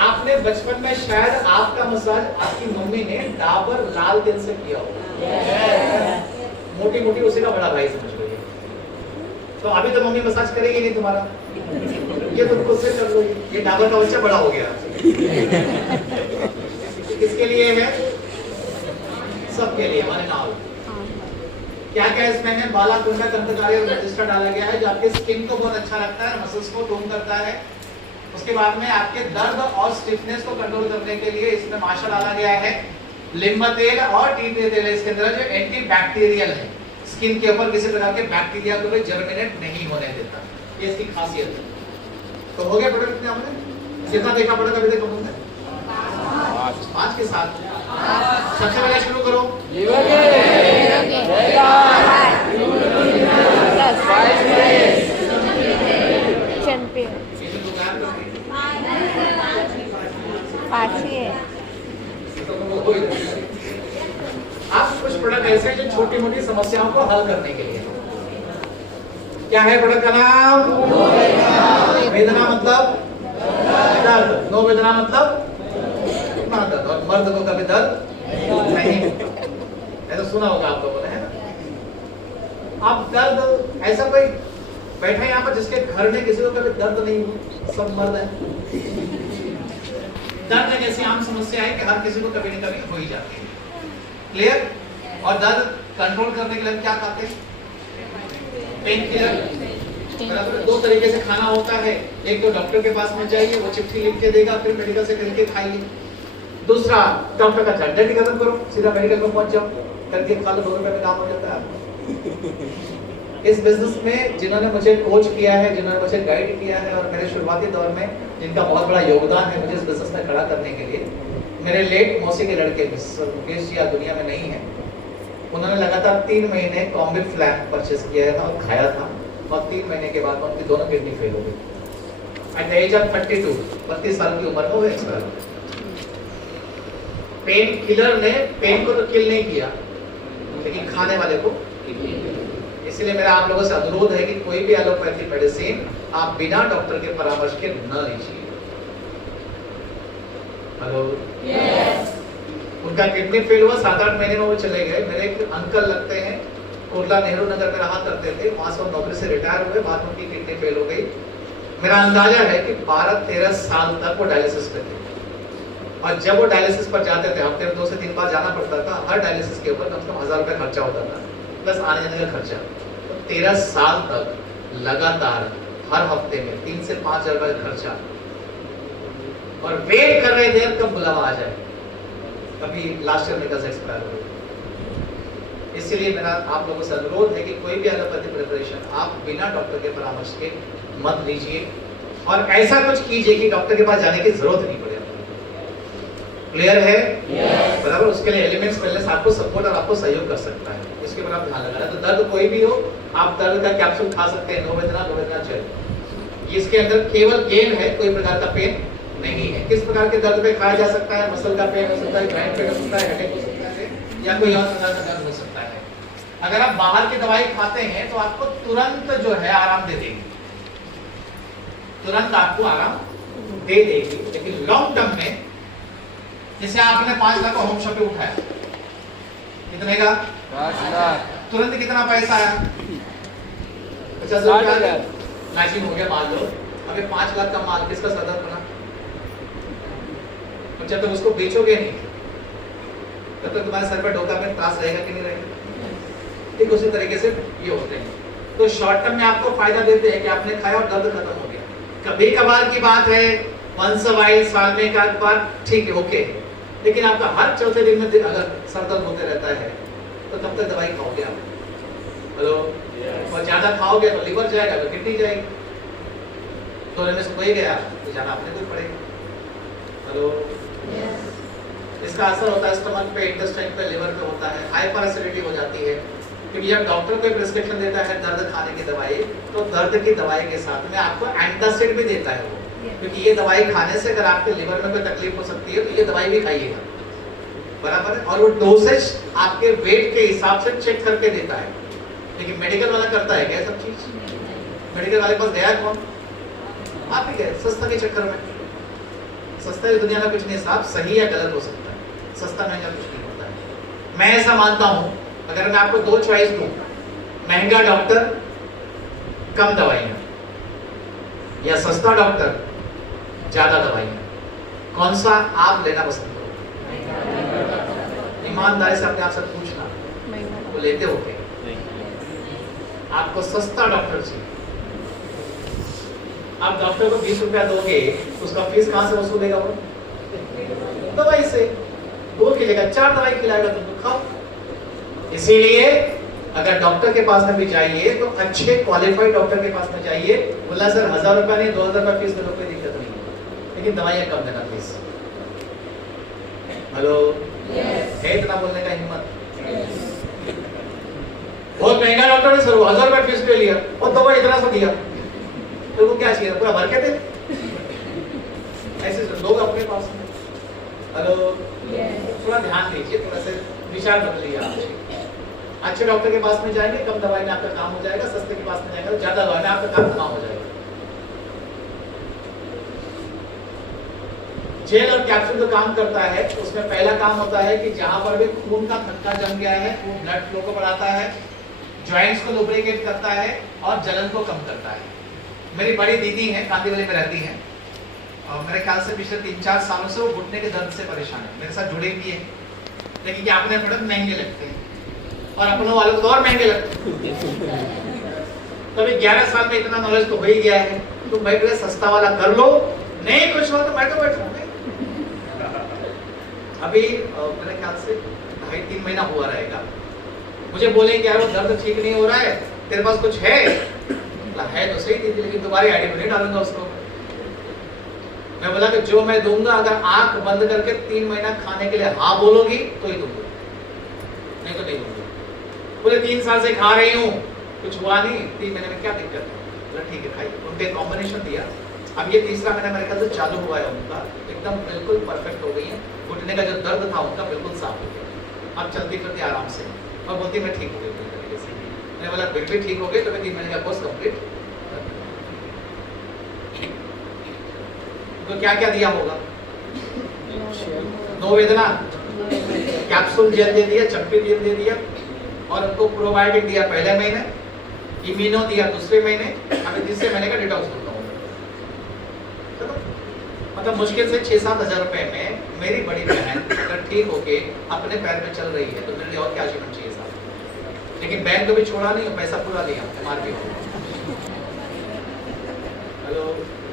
आपने बचपन में शायद आपका मसाज आपकी मम्मी ने डाबर लाल तेल से किया होगा, मोटी मोटी, उसी का बड़ा भाई समझ लो। तो अभी तो मम्मी मसाज करेगी नहीं तुम्हारा, ये तुम खुद से कर लो। ये डाबर का बच्चा बड़ा हो गया। किसके लिए है? सबके लिए, हमारे नाव। क्या क्या इसमें है? बाला कुंडा कंतकारी और रजिस्टर डाला गया है, जो आपके स्किन को बहुत अच्छा रखता है, मसल्स को टोन करता है। उसके बाद में आपके दर्द और स्टिफनेस को कंट्रोल करने के लिए इसमें माशा डाला गया है। लिम्बा तेल और टी तेल है इसके अंदर, जो एंटी बैक्टीरियल है, स्किन के ऊपर किसी प्रकार के बैक्टीरिया को भी जर्मिनेट नहीं होने देता। ये इसकी खासियत है। तो हो गया प्रोडक्ट कितने हमने? कितना देखा प्रोडक्ट अभी तक हमने? 5 के साथ। सबसे पहले शुरू करो। आप कुछ प्रोडक्ट ऐसे हैं जो छोटी मोटी समस्याओं को हल करने के लिए। क्या है प्रोडक्ट का नाम? वेदना मतलब दर्द, नो वेदना मतलब दर्द, और मर्द को कभी दर्द नहीं, ऐसा सुना होगा आप लोगों ने, है ना? आप दर्द, ऐसा कोई बैठा है यहाँ पर जिसके घर में किसी को कभी दर्द नहीं हो? सब मर्द है। दर्द एक ऐसी आम समस्या है कि हर किसी को कभी न कभी हो ही जाती है। क्लियर? और दर्द कंट्रोल करने के लिए क्या खाते हैं? Pain killer. 2 तरीके से खाना होता है। एक तो डॉक्टर के पास में जाइए, वो चिट्ठी लिख के देगा, फिर मेडिकल से खरीद के खाइए। दूसरा, डॉक्टर का झंझट ही खत्म करो, सीधा मेडिकल में पहुंच जाओ, करके खा लो, 2 रुपए में काम हो जाता है। इस बिजनेस में जिन्होंने मुझे कोच किया है, जिन्होंने मुझे गाइड किया है, और मेरे शुरुआती दौर में जिनका बहुत बड़ा योगदान है मुझे इस बिजनेस में खड़ा करने के लिए, मेरे लेट मौसी के लड़के मुकेश जी दुनिया में नहीं है। उन्होंने लगातार 3 महीने कॉम्बिक फ्लैम परचेस किया था और खाया था, और 3 महीने के बाद उनकी दोनों किडनी फेल हो गई। एट द एज ऑफ 32, 32 साल की उम्र में वो एक्सपायर हो। पेन किलर ने पेन को तो किल नहीं किया, लेकिन खाने वाले को। इसलिए मेरा आप लोगों से अनुरोध है कि कोई भी एलोपैथी मेडिसिन आप बिना डॉक्टर के परामर्श के न लीजिए। हेलो, उनका किडनी फेल हुआ, 7-8 महीने में वो चले गए। मेरे एक अंकल लगते हैं, कोटला नेहरू नगर में रहा करते थे, वहां से वो नौकरी से रिटायर हुए, बाद में उनकी किडनी फेल हो गई। मेरा अंदाजा है कि 12-13 साल तक वो डायलिसिस पे थे, और जब वो डायलिसिस पर जाते थे, हफ्ते में 2 से 3 बार जाना पड़ता था। हर डायलिसिस के ऊपर कम से कम 1000 रुपए खर्चा होता था, प्लस आने जाने का खर्चा। तो 13 साल तक लगातार हर हफ्ते में 3 से 5 हजार रुपए खर्चा, और वेट कर रहे थे कब बुलावा आ जाए। कभी लास्ट ईयर निकल से एक्सपायर हो गए। इसलिए मेरा आप लोगों से अनुरोध है कि कोई भी एलोपैथी प्रिपरेशन आप बिना डॉक्टर के परामर्श के मत लीजिए, और ऐसा कुछ कीजिए कि डॉक्टर के पास जाने की जरूरत नहीं पड़े। क्लियर है? बराबर। उसके लिए एलिमेंट्स वेलनेस आपको सपोर्ट और आपको सहयोग कर सकता है, इसके ऊपर आप ध्यान लगाना। तो दर्द कोई भी हो, आप दर्द का कैप्सूल खा सकते हैं, नोवेद्रा चल। इसके अंदर केवल गेन है, कोई प्रकार का पेन नहीं है। किस प्रकार के दर्द पे खाया जा सकता है? मसल का पेन हो सकता है, ग्राइंड पेन हो सकता है, हेडेक हो सकता है, या कोई और प्रकार का दर्द हो सकता है। अगर आप बाहर की दवाई खाते हैं तो आपको तुरंत जो है आराम दे देगी, तुरंत आपको आराम दे देगी, लेकिन लॉन्ग टर्म में, जैसे आपने 5 लाख का होम शॉप पे उठाया, कितने का? 5 लाख। तुरंत कितना पैसा आया? 50 रुपया मैचिंग हो गया मान लो। अभी 5 लाख का माल किसका सदर बना? तो जब तक उसको बेचोगे नहीं, तब तक तुम्हारे सर पर डोका में त्रास रहेगा कि नहीं रहेगा? ठीक उसी तरीके से ये होते हैं। तो शॉर्ट टर्म में आपको फायदा देते हैं कि आपने खाया और दर्द खत्म हो गया। कभी कभार की बात है, वंस अ वाइल, साल में एक बार, ठीक है, ओके। लेकिन आपका हर चौथे दिन में अगर सर दर्द होते रहता है तो कब तक दवाई खाओगे आप? हेलो, और ज्यादा खाओगे तो लिवर जाएगा, तो किडनी जाएगी, तो में से कोई गया तो ज्यादा अपने को पड़ेगा। हेलो, इसका असर होता है स्टमक पे, इंटेस्टाइन पे, लिवर पे होता है, हाइपर एसिडिटी हो जाती है। क्योंकि जब डॉक्टर कोई प्रिस्क्रिप्शन देता है दर्द खाने की दवाई, तो दर्द की दवाई के साथ में आपको एंटासिड भी देता है वो, क्योंकि ये दवाई खाने से अगर आपके लिवर में कोई तकलीफ हो सकती है तो ये दवाई भी खाइएगा, बराबर है। और वो डोसेज आपके वेट के हिसाब से चेक करके देता है। लेकिन मेडिकल वाला करता है क्या सब चीज? मेडिकल वाले पास गया कौन? आप ही गए, सस्ता के चक्कर में। सस्ता इस दुनिया में कुछ नहीं, साहब सही या गलत हो सकता है, सस्ता महंगा कुछ नहीं होता है। मैं ऐसा मानता हूं, अगर मैं आपको 2 चॉइस दूं, महंगा डॉक्टर कम दवाइयां, या सस्ता डॉक्टर ज्यादा दवाइयां, कौन सा आप लेना पसंद करोगे? ईमानदारी से अपने आप से पूछना, वो लेते हो क्या? आपको सस्ता डॉक्टर चाहिए। आप डॉक्टर को 20 रुपया दोगे, उसका फीस कहां से वसूलेगा वो? दवाई से। 2 खिलेगा, 4 दवाई खिलाएगा तुमको, खाओ। इसीलिए अगर डॉक्टर के पास में भी जाइए तो अच्छे क्वालिफाइड डॉक्टर के पास में जाइए। बोला सर 1000 रुपया नहीं 2000 रुपया फीस में कोई दिक्कत नहीं है, लेकिन दवाइयां कम देना प्लीज। हेलो, है इतना बोलने का हिम्मत? बहुत महंगा डॉक्टर है सर, 1000 रुपया फीस ले लिया और दवा इतना सा दिया, तो वो क्या चाहिए? पूरा भर के दे? ऐसे लोग अपने पास में। हेलो, थोड़ा ध्यान दीजिए, थोड़ा सा विचार बदलिए आप। अच्छे डॉक्टर के पास में जाएंगे, कम दवाई में आपका काम हो जाएगा। सस्ते के पास में जाएंगे तो ज्यादा दवाई में आपका काम कम हो जाएगा। जेल और कैप्सूल जो काम करता है, उसमें पहला काम होता है कि जहां पर भी खून का थक्का जम गया है वो ब्लड फ्लो को बढ़ाता है, जॉइंट्स को लुब्रिकेट करता है और जलन को कम करता है। मेरी बड़ी दीदी है, कांदीवली में रहती है, और मेरे ख्याल से पिछले 3-4 सालों से वो घुटने के दर्द से परेशान है। मेरे साथ जुड़े भी है, लेकिन क्या अपने प्रोडक्ट महंगे लगते हैं और अपनों वालों को और महंगे लगते हैं। तभी 11 साल में इतना नॉलेज तो हो ही गया है, तुम बैठ गए सस्ता वाला कर लो, नहीं कुछ हो तो मैं तो बैठूंगा। अभी मेरे ख्याल से 2.5-3 महीना हुआ रहेगा, मुझे बोले कि यार वो दर्द ठीक नहीं हो रहा है, तेरे पास कुछ है? है तो सही दीदी, लेकिन तुम्हारी आईडी में नहीं डालूंगा उसको। मैं बोला कि जो मैं दूंगा, अगर आंख बंद करके 3 महीना खाने के लिए हाँ बोलोगी तो ही दूंगा, नहीं तो नहीं दूंगा। बोले 3 साल से खा रही हूँ, कुछ हुआ नहीं, 3 महीने में क्या दिक्कत है? बोला ठीक है खाइए। उनके कॉम्बिनेशन दिया, अब ये तीसरा महीना मेरे ख्याल से चालू हुआ है उनका, एकदम बिल्कुल परफेक्ट हो गई है। घुटने का जो दर्द था उनका बिल्कुल साफ हो गया, अब चलती फिरती आराम से, और बोलती मैं ठीक हो गई पूरी तरीके से। मैंने बोला फिर भी ठीक हो गए तो मैं 3 महीने का कोर्स कंप्लीट। तो क्या क्या दिया होगा? नो वेदना कैप्सूल जेल दे दिया, चप्पी जेल दे दिया, और उनको प्रोबायोटिक दिया पहले महीने, इम्यूनो दिया दूसरे महीने, अभी तीसरे महीने का डिटॉक्स होता हूँ। मतलब मुश्किल से 6-7 हज़ार रुपए में मेरी बड़ी बहन अगर ठीक होके अपने पैर में चल रही है तो मेरे लिए और क्या अचीवमेंट चाहिए साहब। लेकिन बैंक को भी छोड़ा नहीं, पैसा पूरा लिया MRP हो। हेलो,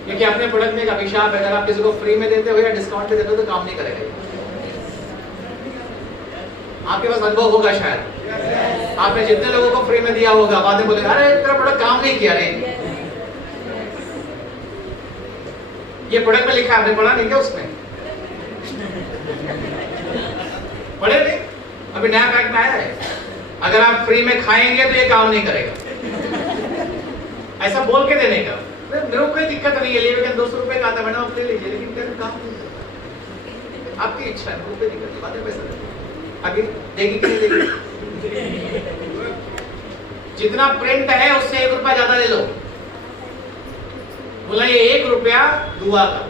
क्योंकि अपने प्रोडक्ट में एक अभिशाप है, अगर आप किसी को फ्री में देते हो या डिस्काउंट पे देते हो तो काम नहीं करेगा। आपके पास अनुभव होगा शायद, आपने जितने लोगों को फ्री में दिया होगा बाद में बोले अरे तेरा प्रोडक्ट काम नहीं किया रे। ये प्रोडक्ट में लिखा है, आपने पढ़ा नहीं क्या उसमें? पढ़े नहीं? अभी नया पैक में आया है, अगर आप फ्री में खाएंगे तो ये काम नहीं करेगा। ऐसा बोल के देने का, मेरे को कोई दिक्कत नहीं है, लेकिन 200 रुपए का आता मैडम आप ले लीजिए, लेकिन मेरा काम नहीं करता। आपकी इच्छा है, कोई दिक्कत नहीं, बाद में पैसा देंगे। अभी देगी कि नहीं देगी? जितना प्रिंट है उससे 1 रुपया ज्यादा ले लो। बोला ये 1 रुपया दुआ का,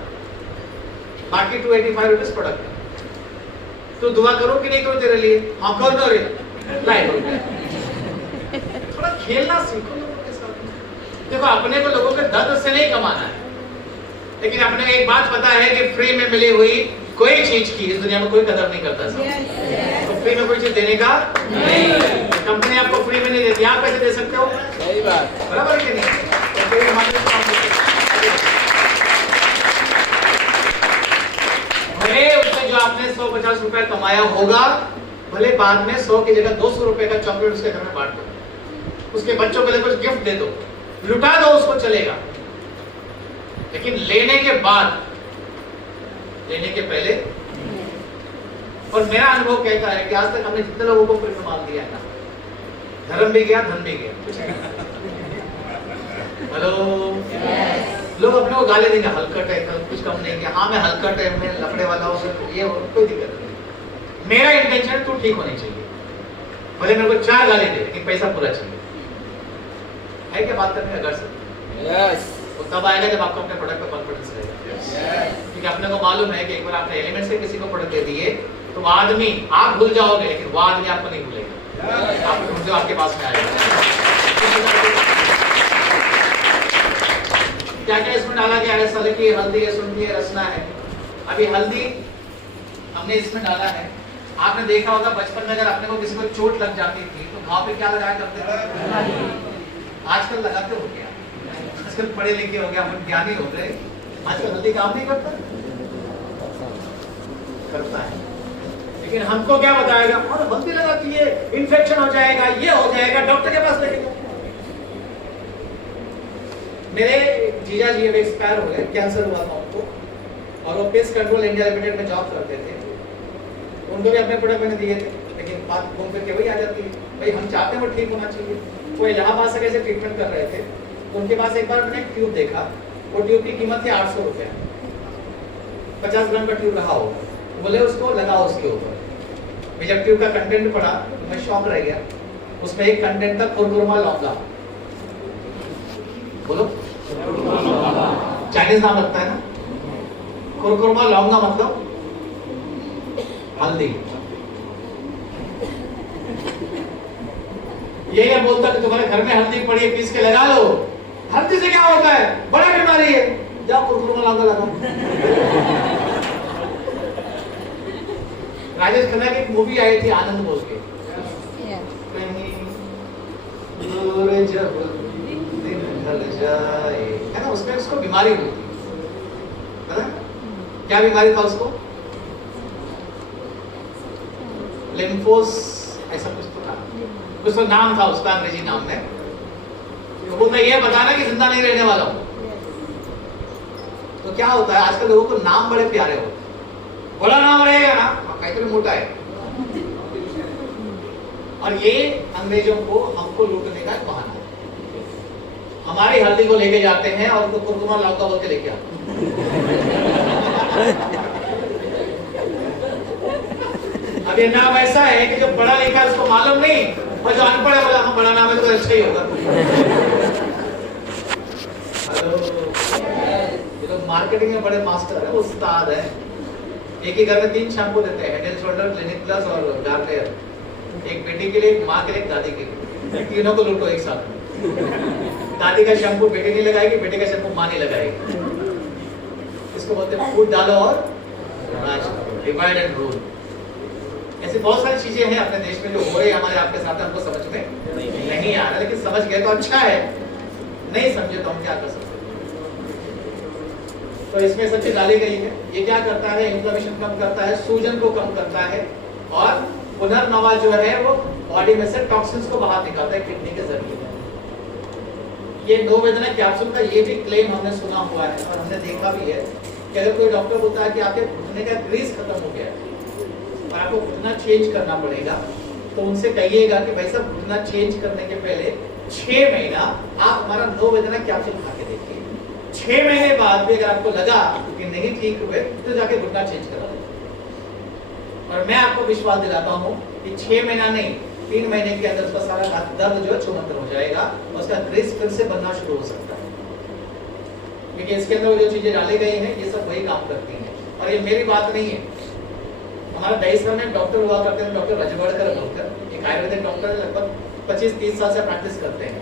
बाकी 285 रुपीज प्रोडक्ट का। तो दुआ करो कि नहीं करो तेरे लिए? हाँ कर दो रे, लाइक थोड़ा खेलना सीखो लोगों के साथ। देखो अपने को लोगों के दर्द से नहीं कमाना है, लेकिन अपने एक बात पता है कि फ्री में मिली हुई कोई चीज की इस दुनिया में कोई कदर नहीं करता। तो फ्री में कोई चीज देने का नहीं, कंपनी आपको फ्री में नहीं देती, आप कैसे दे सकते हो? सही बात, बराबर कि नहीं? उससे जो आपने 150 रुपया कमाया होगा, भले बाद में 100 की जगह 200 रुपए का चॉकलेट उसके घर में बांट दो, उसके बच्चों के लिए कुछ गिफ्ट दे दो, लुटा दो, उसको चलेगा। लेकिन लेने के बाद, लेने के पहले। और मेरा अनुभव कहता है कि आज तक हमने जितने लोगों को फ्री में माल दिया है ना, धर्म भी गया, धन भी गया। हेलो, लोग अपने को गाली देंगे, हलकट है, कुछ कम नहीं किया। हाँ मैं हलकट है, मैं लफड़े वाला हूँ, ये कोई दिक्कत नहीं। मेरा इंटेंशन तू ठीक होनी चाहिए, भले मेरे को 4 गाली दे, लेकिन पैसा पूरा चाहिए। है क्या बात करने का? कर सकते? यस। वो तब आएगा जब आपको अपने प्रोडक्ट पे कॉन्फिडेंस रहेगा। क्योंकि अपने को मालूम है कि एक बार आपने एलिमेंट से किसी को प्रोडक्ट दे दिए तो वो आदमी आप भूल जाओगे, लेकिन वो आदमी आपको नहीं भूलेगा, आपको ढूंढते आपके पास में आएगा। क्या क्या इसमें डाला गया है? सलकी, हल्दी है, सुंठी है, रसना है। अभी हल्दी हमने इसमें डाला है। आपने देखा होगा बचपन में अगर अपने को किसी को चोट लग जाती थी तो घाव पे क्या लगाया करते थे? आजकल लगाते हो क्या? आजकल पढ़े लिखे हो गया, हम ज्ञानी हो गए, आजकल हल्दी काम नहीं करता? करता है। लेकिन हमको क्या बताएगा? और हल्दी लगाती है, इन्फेक्शन हो जाएगा, ये हो जाएगा, डॉक्टर के पास लेके जाओ। मेरे जीजा जी अब एक्सपायर हो गए, कैंसर हुआ था उनको, और वो पेस्ट कंट्रोल इंडिया लिमिटेड में जॉब करते थे। उनको भी अपने प्रोडक्ट मैंने दिए थे, लेकिन बात घूम फिर के वही आ जाती है, भाई हम चाहते हैं वो ठीक होना चाहिए। वो इलाहाबाद से कैसे ट्रीटमेंट कर रहे थे, तो उनके पास एक बार मैंने ट्यूब देखा, वो ट्यूब की कीमत थी 800 रुपया, 50 ग्राम का ट्यूब रहा होगा। बोले उसको लगाओ उसके ऊपर। मैं जब ट्यूब का कंटेंट पढ़ा तो मैं शॉक रह गया। उसमें एक कंटेंट था खुरकुरमा लौंगा। बोलो, चाइनीज नाम लगता है ना, खुरकुरमा लौंगा मतलब हल्दी। ये बोलता कि तुम्हारे घर में हल्दी पड़ी है, पीस के लगा लो। हल्दी से क्या होता है? बड़ा बीमारी है, जाओ खुरकुरमा लौंगा लगाओ। राजेश खन्ना की एक मूवी आई थी आनंद बोल के, जब दिन ढल जाए, है ना, उसमें उसको बीमारी हुई थी, है ना? क्या बीमारी था उसको? लिम्फोस ऐसा कुछ तो था, कुछ तो नाम था उसका अंग्रेजी नाम में। तो बोलता ये बताना कि जिंदा नहीं रहने वाला हूं। तो क्या होता है आजकल लोगों को नाम बड़े प्यारे होते हैं, बोला नाम रहेगा ना, काफी मोटा है। और ये अंग्रेजों को हमको लूटने का बहाना है। हमारी हल्दी को लेके जाते हैं और उसको कुरकुमा लौका बोल के लेके आते हैं। अब ये नाम ऐसा है कि जो पढ़ा लिखा है उसको मालूम नहीं, और जो अनपढ़ है बोला हम बड़ा नाम है तो अच्छा ही होगा। हेलो, ये लोग मार्केटिंग में बड़े मास्टर है, उस्ताद है। एक ही घर में 3 शैम्पू देते हैं, head and shoulder, clinic plus और गार्नियर। एक बेटी के लिए, एक माँ के लिए, एक दादी के लिए, तीनों को लूटो एक साथ में। दादी का शैम्पू बेटी नहीं लगाएगी, बेटे का शैम्पू माँ नहीं लगाएगी। इसको बोलते हैं फूट डालो और राज करो, डिवाइड एंड रूल। ऐसी बहुत सारी चीजें हैं अपने देश में जो हो रही है हमारे आपके साथ, हमको समझ में नहीं आ रहा, लेकिन समझ गए तो अच्छा है, नहीं समझे तो हम क्या कर सकते। तो इसमें सब चीज डाली गई है। ये क्या करता है, इन्फ्लेमेशन कम करता है, सूजन को कम करता है, और पुनर्नवा जो है वो बॉडी में से टॉक्सिन्स को बाहर निकालता है किडनी के जरिए। ये नोवेदना कैप्सूल का ये भी क्लेम हमने सुना हुआ है और हमने देखा भी है कि अगर कोई डॉक्टर बोलता है कि आपके घुटने का ग्रीस खत्म हो गया है और आपको घुटना चेंज करना पड़ेगा, तो उनसे कहिएगा कि भाई साहब घुटना चेंज करने के पहले 6 महीना आप हमारा नोवेदना कैप्सूल खा के देखिए। 6 महीने बाद भी अगर आपको लगा कि नहीं ठीक हुए तो जाके घुटना चेंज करा लीजिए। और मैं आपको विश्वास दिलाता हूँ कि 6 महीना नहीं, 3 महीने के अंदर उसका सारा दर्द जो है छूमंतर हो जाएगा और उसका ग्रीस फिर से बनना शुरू हो सकता है, क्योंकि इसके अंदर जो चीजें डाली गई हैं ये सब वही काम करती हैं। और ये मेरी बात नहीं है, हमारा दहीसर में डॉक्टर हुआ करते हैं, डॉक्टर रजवाड़कर बोलकर, एक आयुर्वेदिक डॉक्टर लगभग 25-30 साल से प्रैक्टिस करते हैं।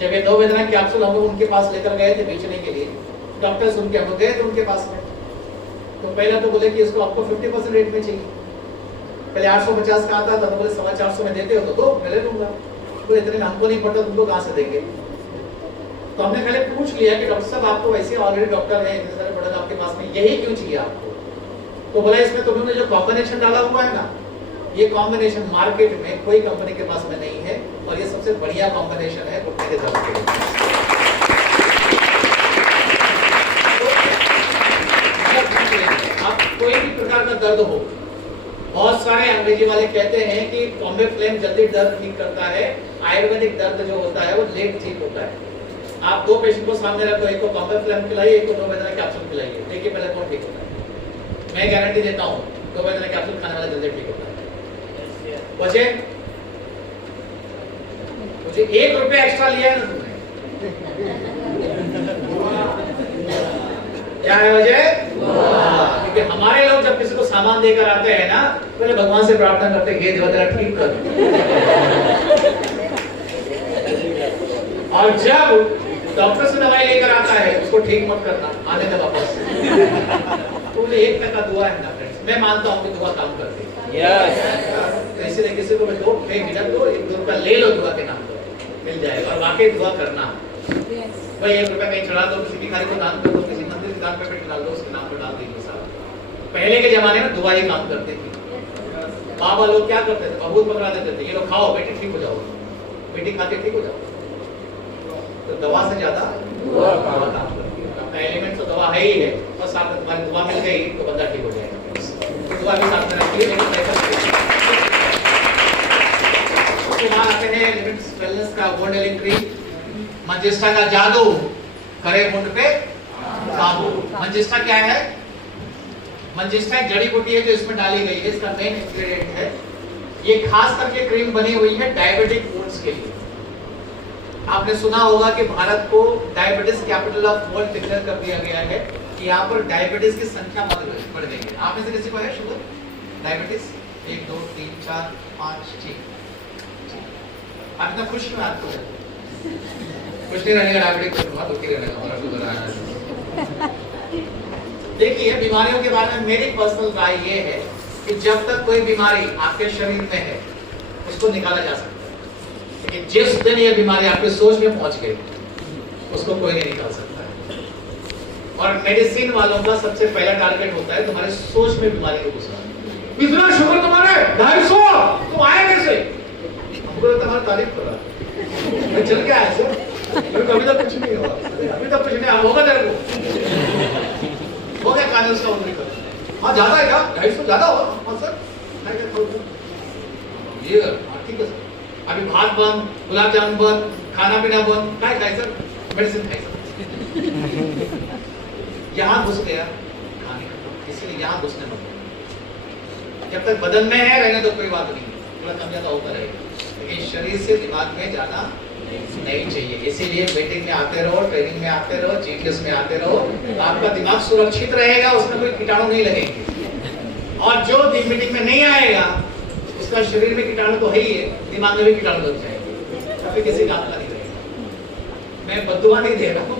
जब ये नोवेदना कैप्सूल हम लोग उनके पास लेकर गए थे बेचने के लिए, डॉक्टर सुन के हम लोग गए थे उनके पास में, तो पहले तो बोले कि इसको आपको 50% रेट में चाहिए। पहले 850 का आता था, तो बोले 450 में देते हो तो दो, मैं ले लूंगा। तो इतने में हमको नहीं पड़ता, तुमको कहाँ से देंगे। तो हमने पहले पूछ लिया कि डॉक्टर साहब आपको वैसे ऑलरेडी डॉक्टर है, इतने सारे प्रोडक्ट आपके पास में, यही क्यों चाहिए आपको। तो बोला इसमें तुमने जो कॉम्बिनेशन डाला हुआ है ना, ये कॉम्बिनेशन मार्केट में कोई कंपनी के पास में नहीं है और ये सबसे बढ़िया कॉम्बिनेशन है घुटने के दर्द के लिए। आप कोई भी प्रकार का दर्द हो, बहुत सारे अंग्रेजी वाले कहते हैं कि कॉम्बीफ्लेम जल्दी दर्द ठीक करता है, आयुर्वेदिक दर्द जो होता है वो लेट ठीक होता है। आप 2 पेशेंट को सामने रखो, एक को कॉम्बीफ्लेम खिलाइए, एक को नोवेदना कैप्सूल खिलाइए, देखिए पहले कौन ठीक होता है। मैं गारंटी देता हूँ नोवेदना कैप्सूल खाने वाला जल्दी ठीक होता है। वजह मुझे 1 रुपया एक्स्ट्रा लिया है ना तुमने, क्या है वजह? क्योंकि हमारे लोग जब किसी को सामान देकर आते हैं ना, पहले भगवान से प्रार्थना करते हैं, ये देवा तेरा ठीक कर। और जब डॉक्टर से दवाई लेकर आता है उसको ठीक मत करना, आने दे वापस। तो मुझे 1 टका दुआ है ना फ्रेंड्स, मैं मानता हूँ कि दुआ काम करती है। यस, तो इसीलिए किसी को मैं 2 मिनट दो, 1 रुपया ले लो, दुआ के नाम पर मिल जाएगा। और वाकई दुआ करना, भाई 1 रुपया कहीं चढ़ा दो, किसी भिखारी को दान कर दो, किसी मंदिर के दान पे डाल दो, उसके नाम पर डाल दीजिए सारा। पहले के जमाने में दुआ ही काम करती थी। बाबा लोग क्या करते थे, बहुत पकड़ा देते थे, ये लोग खाओ बेटी ठीक हो जाओ, बेटी खाते ठीक हो जाओ। तो दवा से ज्यादा दुआ काम करती है। अपना एलिमेंट तो दवा है ही है, और साथ में तुम्हारी दुआ मिल गई तो बंदा ठीक हो जाएगा। तो दुआ भी साथ में रखिए, लेकिन पैसा आते हैं लिमिट्स वेलनेस का गोल्ड हेलिंग क्रीम, मंजिष्ठा का जादू करे मुंड पे काबू। मंजिष्ठा क्या है? मंजिष्ठा एक जड़ी बूटी है जो इसमें डाली गई है, इसका मेन इंग्रेडिएंट है। ये खास करके क्रीम बनी हुई है डायबिटिक वुंड्स के लिए। आपने सुना होगा कि भारत को diabetes capital of world declare कर दिया गया है कि यहाँ पर डायबिटीज की संख्या बढ़ गई है। आप में से किसी को है शुगर, डायबिटीज? 1 2 3 4 5 6। आप इतना खुश क्यों? आपको खुश नहीं रहने का डायबिटीज तो बहुत दुखी रहने का हमारा शुगर आया। देखिए, बीमारियों के बारे में मेरी पर्सनल राय ये है कि जब तक कोई बीमारी आपके शरीर में है उसको निकाला जा सकता है, लेकिन जिस दिन ये बीमारी आपके सोच में पहुंच गई उसको कोई नहीं निकाल सकता है। और मेडिसिन वालों का सबसे पहला टारगेट होता है तुम्हारे सोच में बीमारी को घुसना। इतना शुगर तुम्हारे 250, तुम आए कैसे? हमको तो तुम्हारी तारीफ कर रहा, मैं चल के आया सर, मेरे को अभी तक कुछ नहीं हुआ, अभी तक कुछ नहीं होगा तेरे को। हो गया कानून उसका उन्नति कर। हाँ ज्यादा है क्या? 250 ज्यादा होगा? हाँ सर, ये ठीक है सर। अभी भात बंद, गुलाब जामुन बंद, खाना पीना बंद, क्या सर? मेडिसिन खाई सकते। यहाँ घुस गया खाने का, इसीलिए यहाँ घुसने मत दो। जब तक बदन में है रहने दो, कोई बात नहीं, थोड़ा कम ज्यादा होता रहेगा, लेकिन शरीर से दिमाग में जाना नहीं चाहिए। इसीलिए मीटिंग में आते रहो, ट्रेनिंग में आते रहो, जीटीएस में आते रहो, तो आपका दिमाग सुरक्षित रहेगा, उसमें कोई कीटाणु नहीं लगेंगे। और जो मीटिंग में नहीं आएगा उसका शरीर में कीटाणु तो है ही है, दिमाग में भी कीटाणु लग जाएंगे, कभी किसी काम का नहीं रहेगा। मैं बद्दुआ नहीं दे रहा हूँ,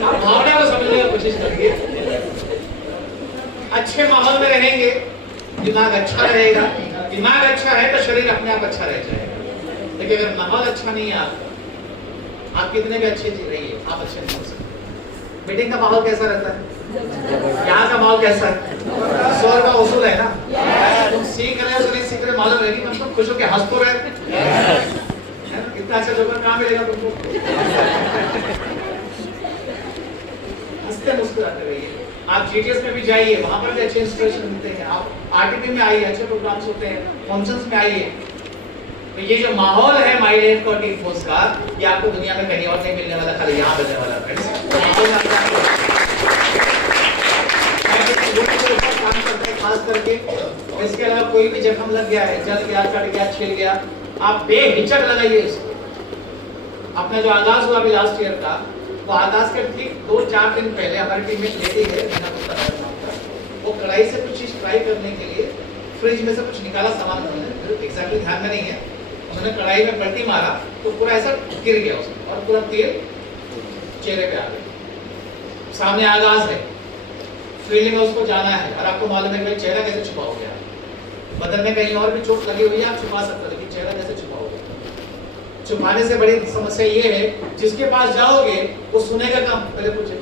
आप भावना को समझने की कोशिश करिए। अच्छे माहौल में रहेंगे, दिमाग अच्छा रहेगा, दिमाग अच्छा है तो शरीर अपने आप अच्छा रह जाएगा। लेकिन अगर माहौल अच्छा नहीं है आप कितने भी अच्छे जी रहिए, आप अच्छे नहीं हो सकते। मीटिंग का माहौल कैसा रहता है? यहाँ का माहौल कैसा है? स्वर का उसूल है ना, तुम सीख रहे हो तो नहीं सीख रहे मालूम है, कम से कम खुश होकर हंस तो रहे। कितना अच्छा जोकर कहाँ मिलेगा तुमको? हंसते मुस्कुराते रहिए। आप जीटीएस में भी जाइए, वहां पर भी अच्छे इंस्पिरेशन मिलते हैं। आप आरटीपी में आइए, अच्छे प्रोग्राम्स होते हैं, फंक्शंस में आइए। तो ये जो माहौल है माई लाइफ का टीम फोर्स का, ये आपको दुनिया में कहीं और नहीं मिलने वाला, खाली यहाँ मिलने वाला फ्रेंड्स। काम करते हैं खास करके, इसके अलावा कोई भी जख्म लग गया है, जल गया, कट गया, छिल गया, आप बेहिचक लगाइए इसको। अपना जो आगाज हुआ अभी लास्ट ईयर का, वो आगाज के ठीक 2-4 दिन पहले हमारी टीम में लेडी है, वो कढ़ाई से कुछ चीज ट्राई करने के लिए फ्रिज में से कुछ निकाला सामान, एग्जैक्टली ध्यान में नहीं है, उन्होंने कढ़ाई में पलटी मारा तो पूरा ऐसा गिर गया उसमें और पूरा तेल चेहरे पे आ गया। सामने आगाज है, फील्ड में उसको जाना है, और आपको मालूम है कि चेहरा कैसे छुपाओगे? बदन में कहीं और भी चोट लगी हुई है, आप छुपा सकते हो, लेकिन चेहरा कैसे छुपाओगे? छुपाने से बड़ी समस्या ये है, जिसके पास जाओगे वो सुनेगा कम, पहले पूछे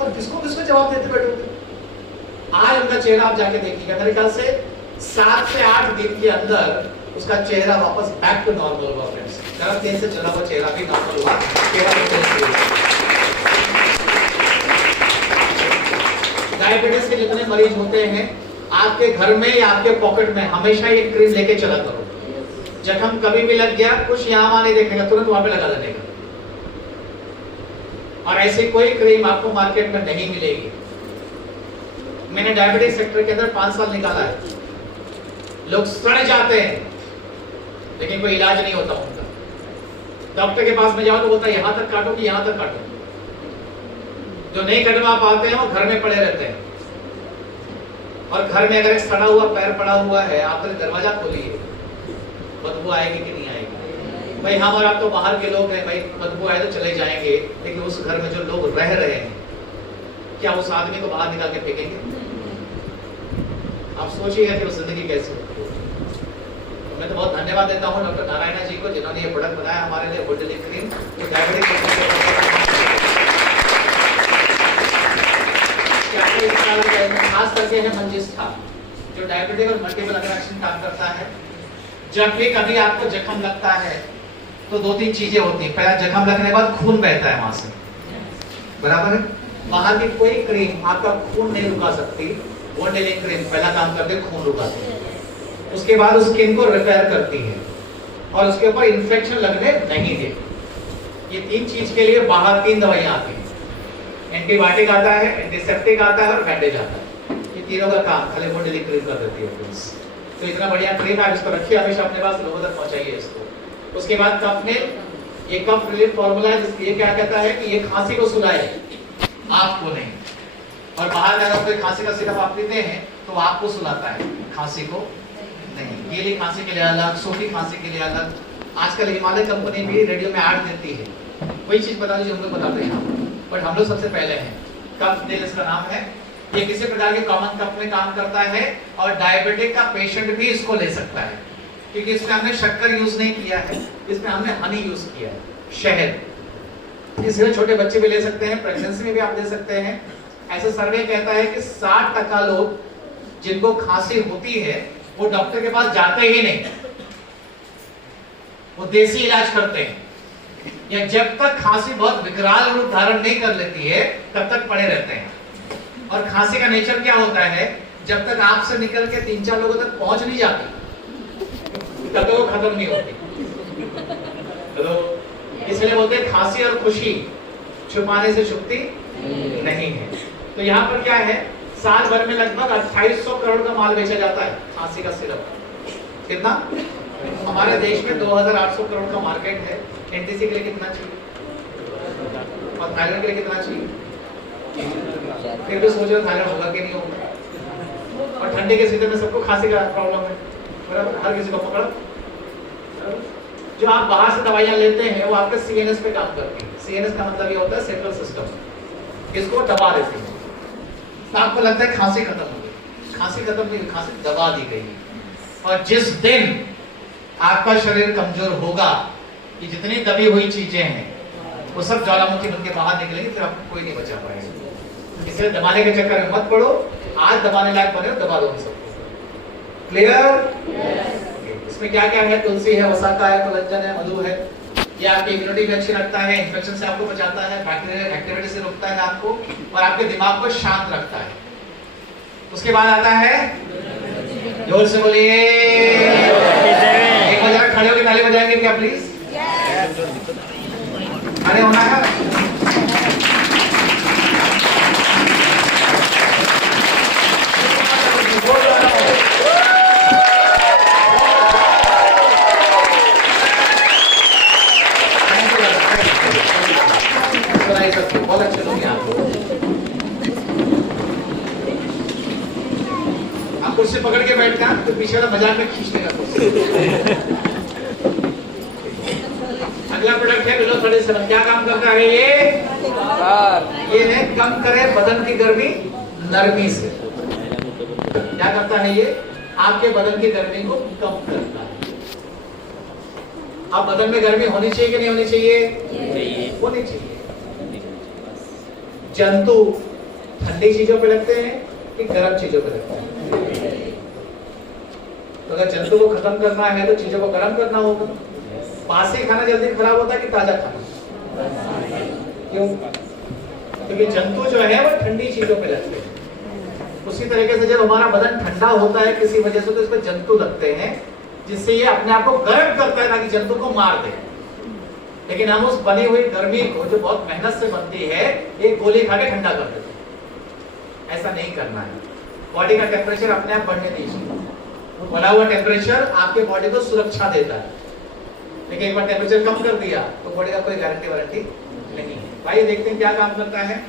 और किसको किसको जवाब देते बैठोगे? आज उनका चेहरा आप जाके देखिएगा, मेरे ख्याल से 7 से 8 दिन के अंदर उसका चेहरा वापस बैक टू नॉर्मल हुआ फ्रेंड्स। गर्म तेल से चला हुआ चेहरा भी नॉर्मल हुआ, डायबिटीज के जितने मरीज होते हैं, आपके घर में या आपके पॉकेट में हमेशा ये क्रीम लेके चला करो। जख्म कभी भी लग गया, कुछ यहाँ वहां नहीं देखेगा, तुरंत वहां पे लगा देने का। और ऐसी कोई क्रीम आपको मार्केट में नहीं मिलेगी। मैंने डायबिटीज सेक्टर के अंदर 5 साल निकाला है, लोग सड़ जाते हैं लेकिन कोई इलाज नहीं होता उनका। डॉक्टर के पास में जाओ तो बोलता है यहाँ तक काटो कि यहाँ तक काटो। जो नहीं कटवा पाते हैं वो घर में पड़े रहते हैं, और घर में अगर एक सड़ा हुआ पैर पड़ा हुआ है, आप तो दरवाजा खोलिए, बदबू आएगी कि नहीं आएगी? भाई हम और आप तो बाहर के लोग हैं, भाई बदबू आए तो चले जाएंगे, लेकिन उस घर में जो लोग रह रहे हैं, क्या उस आदमी को बाहर निकाल के फेंकेंगे? आप सोचिएगा कि वो जिंदगी कैसे होती है। तो मैं तो बहुत धन्यवाद देता हूँ डॉक्टर नारायण जी को, जिन्होंने ये प्रोडक्ट बनाया हमारे लिए, बोल्डली क्रीम, जो खास करके है मंजिष्ठा, जो डायबिटिक और मल्टीपल अग्रेशन काम करता है। जब भी कभी आपको जख्म लगता है तो 2-3 चीजें होती हैं। पहला, जख्म लगने के बाद खून बहता है वहां से, बराबर है? बाहर की कोई क्रीम आपका खून नहीं रुका सकती, बोल्डली क्रीम पहला काम करके खून रुकाती है। उसके बाद उस स्किन को रिपेयर करती है और उसके ऊपर इन्फेक्शन लगने नहीं देती। ये 3 चीज के लिए बाहर 3 दवाइयां आती हैं। एंटीबायोटिक आता है, एंटीसेप्टिक आता है और बैंडेज आता है। ये तीनों का काम खाली बोल्डली क्रीम कर देती है। तो इतना बढ़िया क्रीम है, इसको रखिए हमेशा अपने पास, लोगों तक पहुंचाइए इसको। उसके बाद कफ में ये कफ रिलीफ फॉर्मूला है, जिसके क्या कहता है कि ये खांसी को सुलाए, आपको नहीं। और बाहर अगर कोई खांसी का सिरप आप पीते हैं तो आपको सुलाता है, खांसी को नहीं। गीली खांसी के लिए अलग, सूखी खांसी के लिए अलग। आजकल हिमालय कंपनी भी रेडियो में ऐड देती है, वही चीज बता दीजिए, हम लोग बताते हैं, बट हम लोग सबसे पहले हैं। कफ दिल इसका नाम है। ये किसी प्रकार के कॉमन कफ में काम करता है, और डायबिटिक का पेशेंट भी इसको ले सकता है, क्योंकि इसमें हमने शक्कर यूज नहीं किया है, इसमें हमने हनी यूज किया है, शहद। इसमें छोटे बच्चे भी ले सकते हैं, प्रेगनेंसी में भी आप ले सकते हैं। ऐसा सर्वे कहता है कि 60% लोग जिनको खांसी होती है वो डॉक्टर के पास जाते ही नहीं, वो देसी इलाज करते हैं, या जब तक खांसी बहुत विकराल रूप धारण नहीं कर लेती है तब तक पड़े रहते हैं। और खांसी का नेचर क्या होता है, जब तक आपसे निकल के 3-4 लोगों तक पहुंच नहीं जाती तब तक वो खत्म नहीं होती। तो इसलिए बोलते हैं खांसी और खुशी छुपाने से छुपती नहीं है। तो यहाँ पर क्या है, साल भर में लगभग 2800 करोड़ का माल बेचा जाता है खांसी का सिरप। कितना? हमारे देश में 2800 करोड़ का मार्केट है। एनटीसी के लिए कितना चाहिए और थायराइड के लिए कितना चाहिए? फिर भी सोचो थायराइड होगा कि नहीं होगा। और ठंडी के सीजन में सबको खांसी का प्रॉब्लम है, बराबर, हर किसी को पकड़ा। जो आप बाहर से दवाइयां लेते हैं वो आपके सीएनएस पे काम करती है। सीएनएस का मतलब ये होता है सेंट्रल सिस्टम, इसको दबा देती है। तो आपको लगता है खांसी खत्म हो गई, खांसी खत्म नहीं हुई, खांसी दबा दी गई। और जिस दिन आपका शरीर कमजोर होगा, कि जितनी दबी हुई चीजें हैं वो सब ज्वालामुखी बन के बाहर निकलेंगी, फिर आपको कोई नहीं बचा पाएगा। इसलिए दबाने के चक्कर में मत पड़ो। आज दबाने लायक बने हो, दबा दो सबको। क्लियर? इसमें क्या क्या है? तुलसी है, वसाका है, कोलंजन है, मधु है। ये आपकी इम्यूनिटी भी अच्छी रखता है, इन्फेक्शन से आपको बचाता है, बैक्टीरियल एक्टिविटी से रोकता है आपको, और आपके दिमाग को शांत रखता है। उसके बाद आता है, जोर से बोलिए, एक बार जरा खड़े होकर ताली बजाएंगे क्या प्लीज? खड़े होना है। बहुत अच्छे लोग हैं आप कुर्सी पकड़ के बैठना, तो पीछे वाला मजाक में खींच लेगा कुर्सी। अगला प्रोडक्ट है बिलो 37। क्या काम करता है ये है कम करे बदन की गर्मी नरमी से। क्या करता है ये? आपके बदन की गर्मी को कम करता है। अब बदन में गर्मी होनी चाहिए कि नहीं होनी चाहिए? होनी चाहिए। जंतु ठंडी चीजों पे लगते हैं कि गर्म चीजों पे लगते हैं? तो अगर जंतु को खत्म करना है तो चीजों को गर्म करना होगा। बासी खाना जल्दी खराब होता है कि ताजा खाना? क्यों? क्योंकि जंतु जो है वो ठंडी चीजों पे लगते हैं। उसी तरीके से जब हमारा बदन ठंडा होता है किसी वजह से, तो इसमें जंतु लगते हैं जिससे ये अपने आप को गर्म करता है ताकि जंतु को मार दे। लेकिन हम उस बनी हुई गर्मी को, जो बहुत मेहनत से बनती है, एक गोली खा के ठंडा कर देते हैं। ऐसा नहीं करना है। बॉडी का टेम्परेचर अपने आप बढ़ने दीजिए। बढ़ा हुआ टेम्परेचर आपके बॉडी को सुरक्षा देता है, लेकिन एक बार टेम्परेचर कम कर दिया तो बॉडी का कोई गारंटी वारंटी नहीं है। भाई देखते हैं क्या काम करता है।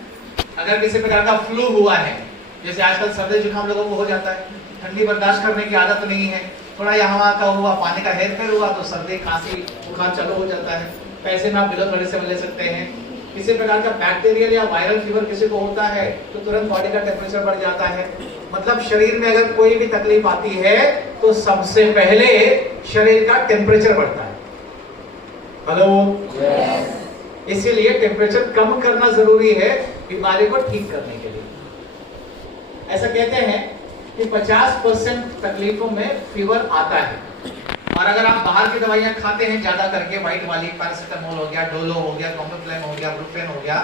अगर किसी प्रकार का फ्लू हुआ है, जैसे आजकल सर्दी जुकाम लोगों को हो जाता है, ठंडी बर्दाश्त करने की आदत नहीं है, थोड़ा यहाँ वहाँ का हुआ, पानी का हेर फेर हुआ तो सर्दी खांसी बुखार चालू हो जाता है। पैसे में आप बिलो 37 ले सकते हैं। किसी प्रकार का बैक्टीरियल या वायरल फीवर किसी को होता है तो तुरंत बॉडी का टेम्परेचर बढ़ जाता है। मतलब शरीर में अगर कोई भी तकलीफ आती है तो सबसे पहले शरीर का टेम्परेचर बढ़ता है। हेलो, इसीलिए टेम्परेचर कम करना जरूरी है बीमारी को ठीक करने के लिए। ऐसा कहते हैं कि 50% तकलीफों में फीवर आता है, और अगर आप बाहर की दवाइयां खाते हैं ज्यादा करके, व्हाइट वाली पैरासिटामोल हो गया, डोलो हो गया, कॉम्प्लेन हो गया, ब्रुफेन हो गया,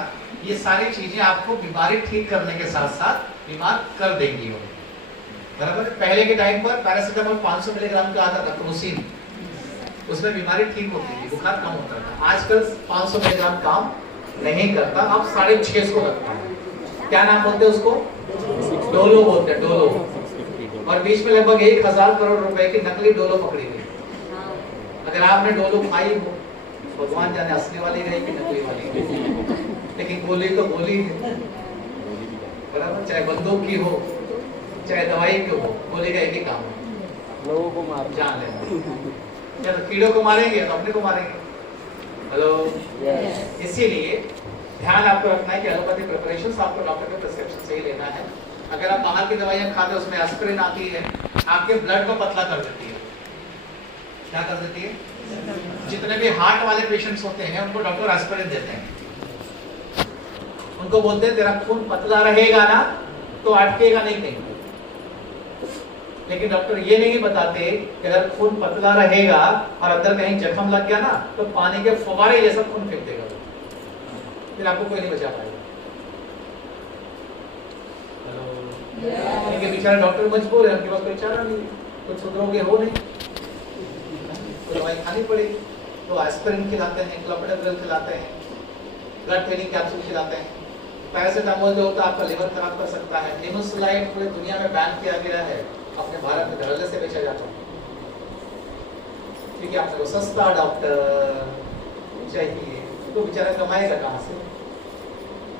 ये सारी चीजें आपको बीमारी ठीक करने के साथ साथ बीमार कर देंगी। बराबर? पहले के टाइम पर पैरासिटामोल 500 मिलीग्राम का आता था, क्रोसिन, उसमें बीमारी ठीक होती थी, बुखार कम होता था। आजकल 500 मिलीग्राम काम नहीं करता, आप 650 रखता है। क्या नाम बोलते हैं उसको? डोलो बोलते हैं, डोलो। और बीच में लगभग 1000 करोड़ रुपए की नकली डोलो पकड़ी गई। अगर आपने डोलो खाई हो, भगवान जाने असली वाली गई कि नकली वाली गई, लेकिन गोली तो गोली है, बराबर? चाहे बंदूक की हो चाहे दवाई की हो, गोली का एक ही काम है, लोगों को मार जान लेना। जब कीड़ों को मारेंगे तो अपने को मारेंगे। हेलो, इसीलिए ध्यान आपको रखना है कि एलोपैथी प्रिपरेशंस आपको डॉक्टर के प्रिस्क्रिप्शन से ही लेना है। अगर आप बाहर की दवाइयां खाते हैं, उसमें एस्पिरिन आती है, आपके ब्लड को पतला कर देती है। क्या कर देती है? जितने भी हार्ट वाले पेशेंट्स होते हैं उनको डॉक्टर एस्पिरिन देते हैं। उनको बोलते हैं तेरा खून पतला रहेगा ना तो अटकेगा नहीं कहीं। लेकिन डॉक्टर ये नहीं बताते कि अगर खून पतला रहेगा और अंदर कहीं जख्म लग गया ना तो पानी के फव्वारे जैसा खून फेंक देगा, फिर आपको कोई नहीं बचा पाएगा। बेचारे डॉक्टर मजबूर है, उनके पास कोई चारा नहीं, कुछ सुधरोगे हो नहीं। तो दवाई खानी पड़ेगी। तो एस्पिरिन खिलाते हैं, क्लोपिडोग्रेल खिलाते हैं, ब्लड थिनिंग कैप्सूल खिलाते हैं। पैरासीटामोल जो होता है आपका लिवर खराब कर सकता है। निमोसिलाइड पूरी दुनिया में बैन किया गया है, अपने भारत में धड़ल्ले से बेचा जाता है क्योंकि आपको सस्ता डॉक्टर चाहिए, तो बेचारा कमाएगा कहाँ से?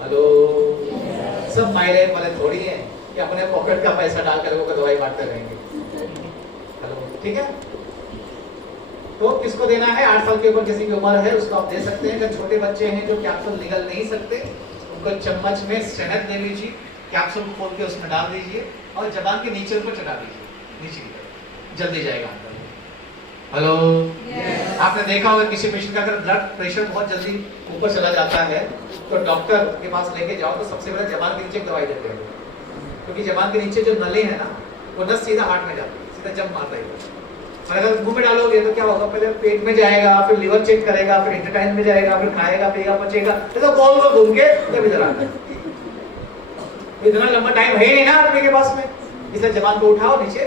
हेलो, सब माइलेज वाले थोड़ी हैं कि अपने पॉकेट का पैसा डालकर लोगों को दवाई बांटते रहेंगे। हेलो, ठीक है। तो किसको देना है? 8 साल के ऊपर किसी की उम्र है उसको आप दे सकते हैं। अगर छोटे बच्चे हैं जो कैप्सूल निगल नहीं सकते, उनको चम्मच में शहद दे लीजिए, कैप्सूल को खोल के उसमें डाल दीजिए और जबान के नीचे ऊपर चढ़ा दीजिए, नीचे की तरफ, जल्दी जाएगा अंदर। हेलो, आपने देखा होगा किसी पेशेंट का अगर ब्लड प्रेशर बहुत जल्दी ऊपर चला जाता है तो डॉक्टर के पास लेके जाओ तो सबसे पहले जबान के नीचे दवाई देते हैं, क्योंकि जबान के नीचे जो नली है ना वो नस सीधा हार्ट में जाती है, सीधा जंप मारता है। और अगर मुंह में डालोगे तो क्या होगा? पहले पेट में जाएगा, फिर लिवर चेक करेगा, फिर इंटेस्टाइन में जाएगा, फिर खाएगा, पिएगा, पचेगा, तो गोल गोल घूम के जब इधर आता है। इतना लंबा टाइम है नहीं ना आदमी के पास में, इसलिए जबान को उठाओ, नीचे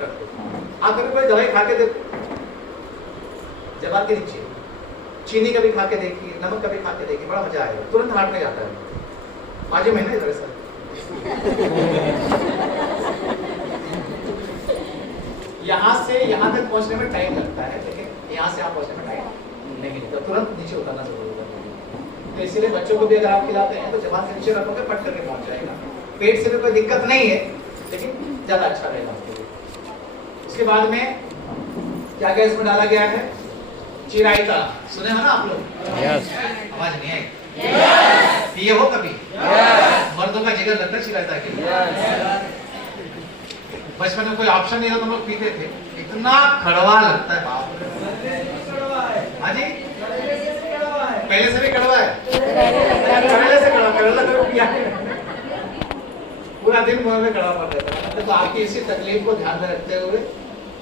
रखो। आप कभी कोई दवाई खा के देखो, जबान के नीचे चीनी कभी खा के देखिए, नमक कभी खा के देखिए, बड़ा मजा आएगा, तुरंत हार्ट में जाता है। आज में ना दरअसल यहाँ से यहाँ तक पहुँचने में टाइम लगता है, लेकिन यहाँ से आप पहुँचने में टाइम नहीं लगता, तुरंत नीचे उतरना जरूरी है। तो इसीलिए बच्चों को भी अगर आप खिलाते हैं तो जबान के नीचे रखोगे, पट करके पहुँच जाएगा। पेट से भी कोई दिक्कत नहीं है, लेकिन ज़्यादा अच्छा रहेगा आपके लिए। उसके बाद में क्या क्या इसमें डाला गया है? चिरायता, सुने हो ना आप लोग? यस। आवाज नहीं आई? पिए हो कभी? मर्दों का जिगर लगता है चिरायता के लिए। बचपन में कोई ऑप्शन नहीं था तो हम लोग पीते थे, इतना कड़वा लगता है बाप रे। हाँ जी, पहले से भी कड़वा है, पहले से कड़वा, कड़वा पिया पूरा दिन मुंह में कड़वा पड़ रहता है। तो आपकी इसी तकलीफ को ध्यान में रखते हुए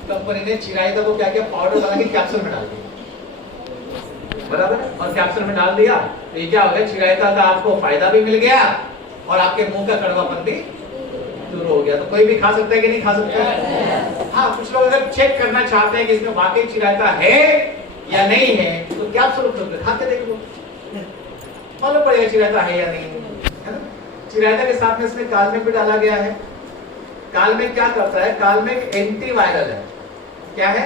कंपनी ने चिरायता को क्या किया? पाउडर बना के कैप्सूल में डाल दिया, बराबर, और कैप्सूल में डाल दिया तो ये क्या हो गया? चिरायता का आपको फायदा भी मिल गया और आपके मुंह का कड़वापन भी दूर हो गया। तो कोई भी खा सकता है कि नहीं खा सकता है? हाँ, कुछ लोग अगर चेक करना चाहते हैं कि इसमें वाकई चिरायता है या नहीं है तो कैप्सूल खा के देख लो, मालूम पड़ेगा चिरायता है या नहीं है ना। चिरायता के साथ में इसमें कालमेघ भी डाला गया है। कालमेघ क्या करता है? कालमेघ एंटीवायरल है। क्या है?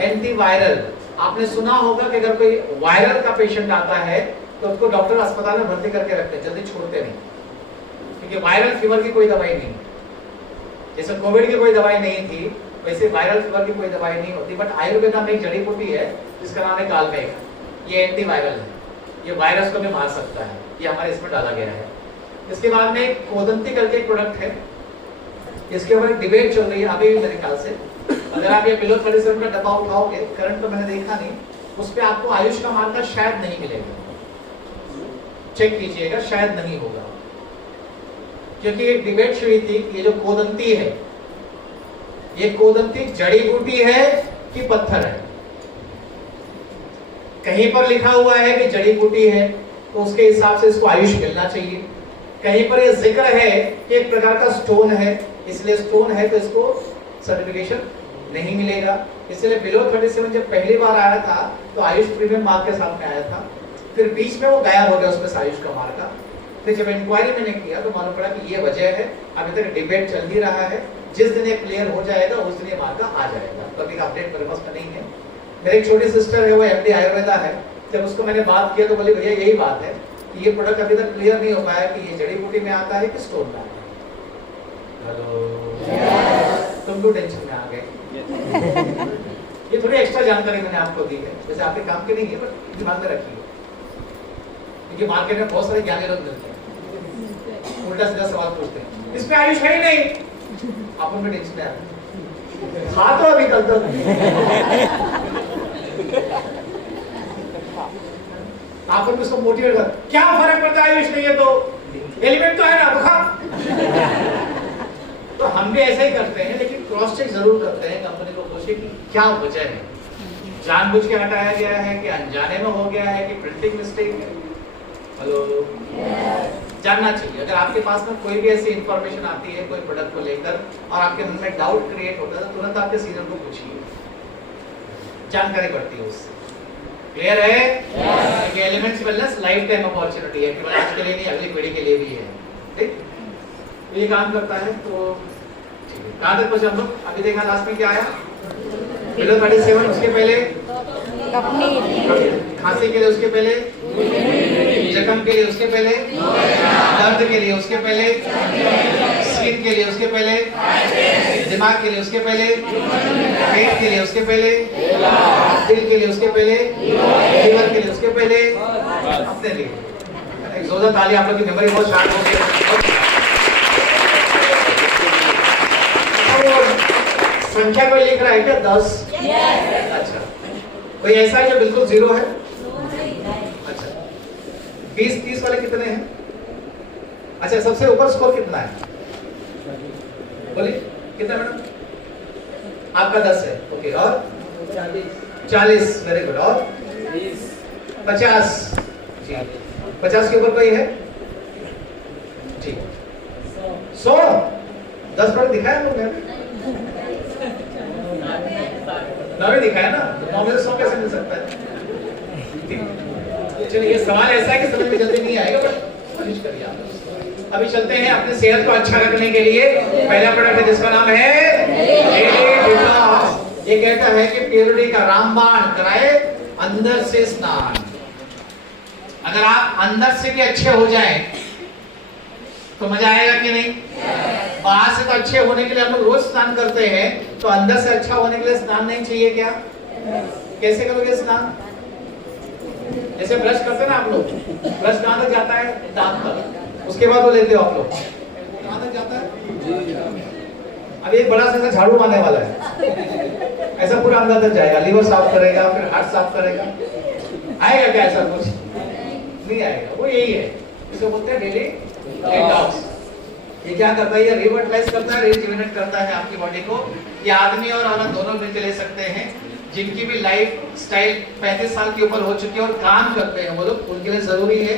एंटीवायरल। आपने सुना होगा कि अगर कोई वायरल का पेशेंट आता है तो उसको डॉक्टर अस्पताल में भर्ती करके रखते हैं, जल्दी छोड़ते नहीं, क्योंकि वायरल फीवर की कोई दवाई नहीं, जैसे कोविड की कोई दवाई नहीं थी वैसे वायरल फीवर की कोई दवाई नहीं होती। बट आयुर्वेद में एक जड़ी बूटी है जिसका नाम है कालमेघ, ये एंटीवायरल है, ये वायरस को भी मार सकता है, ये हमारे इसमें डाला गया है। इसके बाद में कोदंती करके एक प्रोडक्ट है, इसके ऊपर डिबेट चल रही है अभी मेरे ख्याल से। अगर आप ये बिलो 37 का डब्बा उठाओगे, करंट तो मैंने देखा नहीं, उस पर आपको आयुष का मार्का शायद नहीं मिलेगा, चेक कीजिएगा, शायद नहीं होगा, क्योंकि एक डिबेट शुरू थी। ये जो कोदंती है, ये कोदंती जड़ी बूटी है कि पत्थर है? कहीं पर लिखा हुआ है कि जड़ी बूटी है तो उसके हिसाब से इसको आयुष मिलना चाहिए। कहीं पर यह जिक्र है कि एक प्रकार का स्टोन है, इसलिए स्टोन है तो इसको सर्टिफिकेशन नहीं मिलेगा। इसलिए बिलो 37 जब पहली बार आया था तो आयुष प्रीमियम मार्क के साथ में आया था, फिर बीच में वो गायब हो गया उसमें आयुष का मार्क का। फिर जब इंक्वायरी मैंने किया तो मालूम पड़ा कि ये वजह है, अभी तक डिबेट चल ही रहा है, जिस दिन ये क्लियर हो जाएगा उस दिन ये मार्का आ जाएगा। तो अभी अपडेट मेरे पास में नहीं है। मेरी एक छोटी सिस्टर है, वो एमडी आयुर्वेदा है, जब उसको मैंने बात किया तो बोले भैया यही बात है कि ये प्रोडक्ट अभी तक क्लियर नहीं हो पाया कि ये जड़ी बूटी में आता है कि स्टोन में आता है। हेलो, तुम तो टेंशन में आ गए। ये थोड़ी एक्स्ट्रा जानकारी मैंने आपको दी है, वैसे आपके काम की नहीं है, बट दिमाग में रखिए, क्योंकि मार्केट में बहुत सारे ज्ञानी लोग मिलते हैं, उल्टा सीधा सवाल पूछते हैं, इसमें आयुष है ही नहीं, आप उनमें टेंशन में आ गए। खा तो अभी कल तक आप उसको मोटिवेट कर, क्या फर्क पड़ता है आयुष नहीं है तो एलिमेंट तो है ना, तो खा। तो हम भी ऐसा ही करते हैं, लेकिन क्रॉस चेक जरूर करते हैं कंपनी को पूछे कि क्या वजह है, जानबूझ के हटाया गया है कि अनजाने में हो गया है कि प्रिंटिंग मिस्टेक है। हेलो, जानना चाहिए। अगर आपके पास में कोई भी ऐसी इंफॉर्मेशन आती है कोई प्रोडक्ट को लेकर और आपके मन में डाउट क्रिएट होता है तो तुरंत आपके सीनियर को पूछिए। जानकारी बढ़ती है उससे। क्लियर है? ये elements wellness life time opportunity है, केवल आज के लिए नहीं, अगली पीढ़ी के लिए भी है। ठीक, ये काम करता है। तो कहाँ तक पहुंचे हम लोग? अभी देखा लास्ट में क्या आया, बिलो 37, उसके पहले खांसी के लिए, उसके पहले जख्म के लिए, उसके पहले दर्द के लिए, उसके पहले स्किन के लिए, उसके पहले दिमाग के लिए, उसके पहले पेट के लिए, उसके पहले दिल के लिए, उसके पहले लीवर के लिए, उसके पहले अपने लिए। एक जोरदार ताली, आप लोग की मेमोरी बहुत शार्प हो गई। संख्या कोई लिख रहा है क्या? 10? अच्छा, कोई ऐसा है जो बिल्कुल जीरो है? अच्छा, 20-30 वाले कितने हैं? अच्छा, सबसे ऊपर स्कोर कितना है? बोलिए कितना मैडम? आपका 10 है, ओके। और 40, वेरी गुड। और 50 जी, 50 के ऊपर कोई है? ठीक, 100, 10 पर दिखाया हम लोग ने, 9 दिखाया ना, तो 9 में से 100 कैसे मिल सकता है? चलिए, ये सवाल ऐसा है कि समझ में जल्दी नहीं आएगा, बट कोशिश करिए आप। अभी चलते हैं अपने सेहत को अच्छा रखने के लिए। पहला प्रोडक्ट है जिसका नाम है डेली डिटॉक्स। ये कहता है कि प्योरिटी का रामबाण कराए अंदर से स्नान। अगर आप अंदर से भी अच्छे हो जाएं तो मजा आएगा कि नहीं? बाहर से तो अच्छे होने के लिए हम लोग रोज स्नान करते हैं, तो अंदर से अच्छा होने के लिए स्नान नहीं चाहिए क्या? कैसे करोगे स्नान? जैसे ब्रश करते हैं ना आप लोग, ब्रश कहाँ तक जाता है? दांत तक। उसके बाद वो लेते हो आप लोग, कहाँ तक जाता है? अब एक बड़ा सा झाड़ू मारने वाला है, ऐसा पूरा अंदर तक जाएगा, लीवर साफ करेगा, फिर हार्ट साफ करेगा। आएगा क्या ऐसा कुछ? नहीं आएगा। वो यही है, इसे बोलते हैं डेली डिटॉक्स। ये क्या करता है? ये रिवर्टलाइज करता है, रिजुवेनेट करता है आपकी बॉडी को। ये आदमी और औरत दोनों मिलकर ले सकते हैं। जिनकी भी लाइफ स्टाइल 35 साल के ऊपर हो चुकी है और काम करते हैं वो लोग, उनके लिए जरूरी है।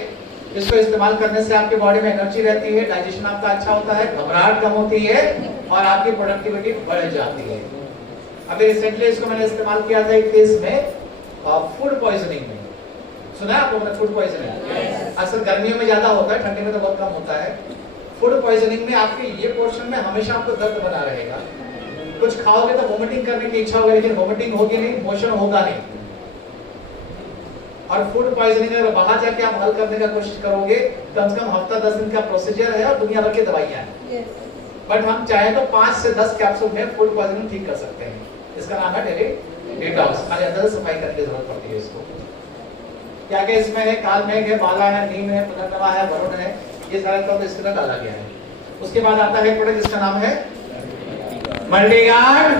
इसको इस्तेमाल करने से आपकी बॉडी में एनर्जी रहती है, डाइजेशन आपका अच्छा होता है, घबराहट कम होती है और आपकी प्रोडक्टिविटी बढ़ जाती है। अभी रिसेंटली इसको मैंने इस्तेमाल किया था एक केस में, फूड पॉइजनिंग में। सुना है आप लोगों ने फूड पॉइजनिंग? अक्सर गर्मियों में ज्यादा होता है, ठंडी में तो बहुत कम होता है। फूड पॉइजनिंग में आपके ये पोर्शन में हमेशा आपको दर्द बना रहेगा। कुछ खाओगे तो वोमिटिंग करने की इच्छा होगी, लेकिन वोमिटिंग होगी नहीं, मोशन होगा नहीं। और फूड पॉइजनिंग अगर बाहर जाके आप हल करने का कोशिश करोगे, कम से कम हफ्ता 10 दिन का प्रोसीजर है और दुनिया भर की दवाइयां हैं। बट हम चाहे तो 5 से 10 कैप्सूल में फूड पॉइजनिंग ठीक कर सकते हैं। इसका नाम है डेली डिटॉक्स। खाली अंदर से सफाई करने की जरूरत पड़ती है इसको। क्या क्या इसमें है? कालमेघ है, बाला है, नीम है, पुनर्नवा है, वरुण है, ये सारा तो इसके अंदर डाला गया है। उसके बाद आता है प्रोडक्ट जिसका नाम है मल्टीगार्ड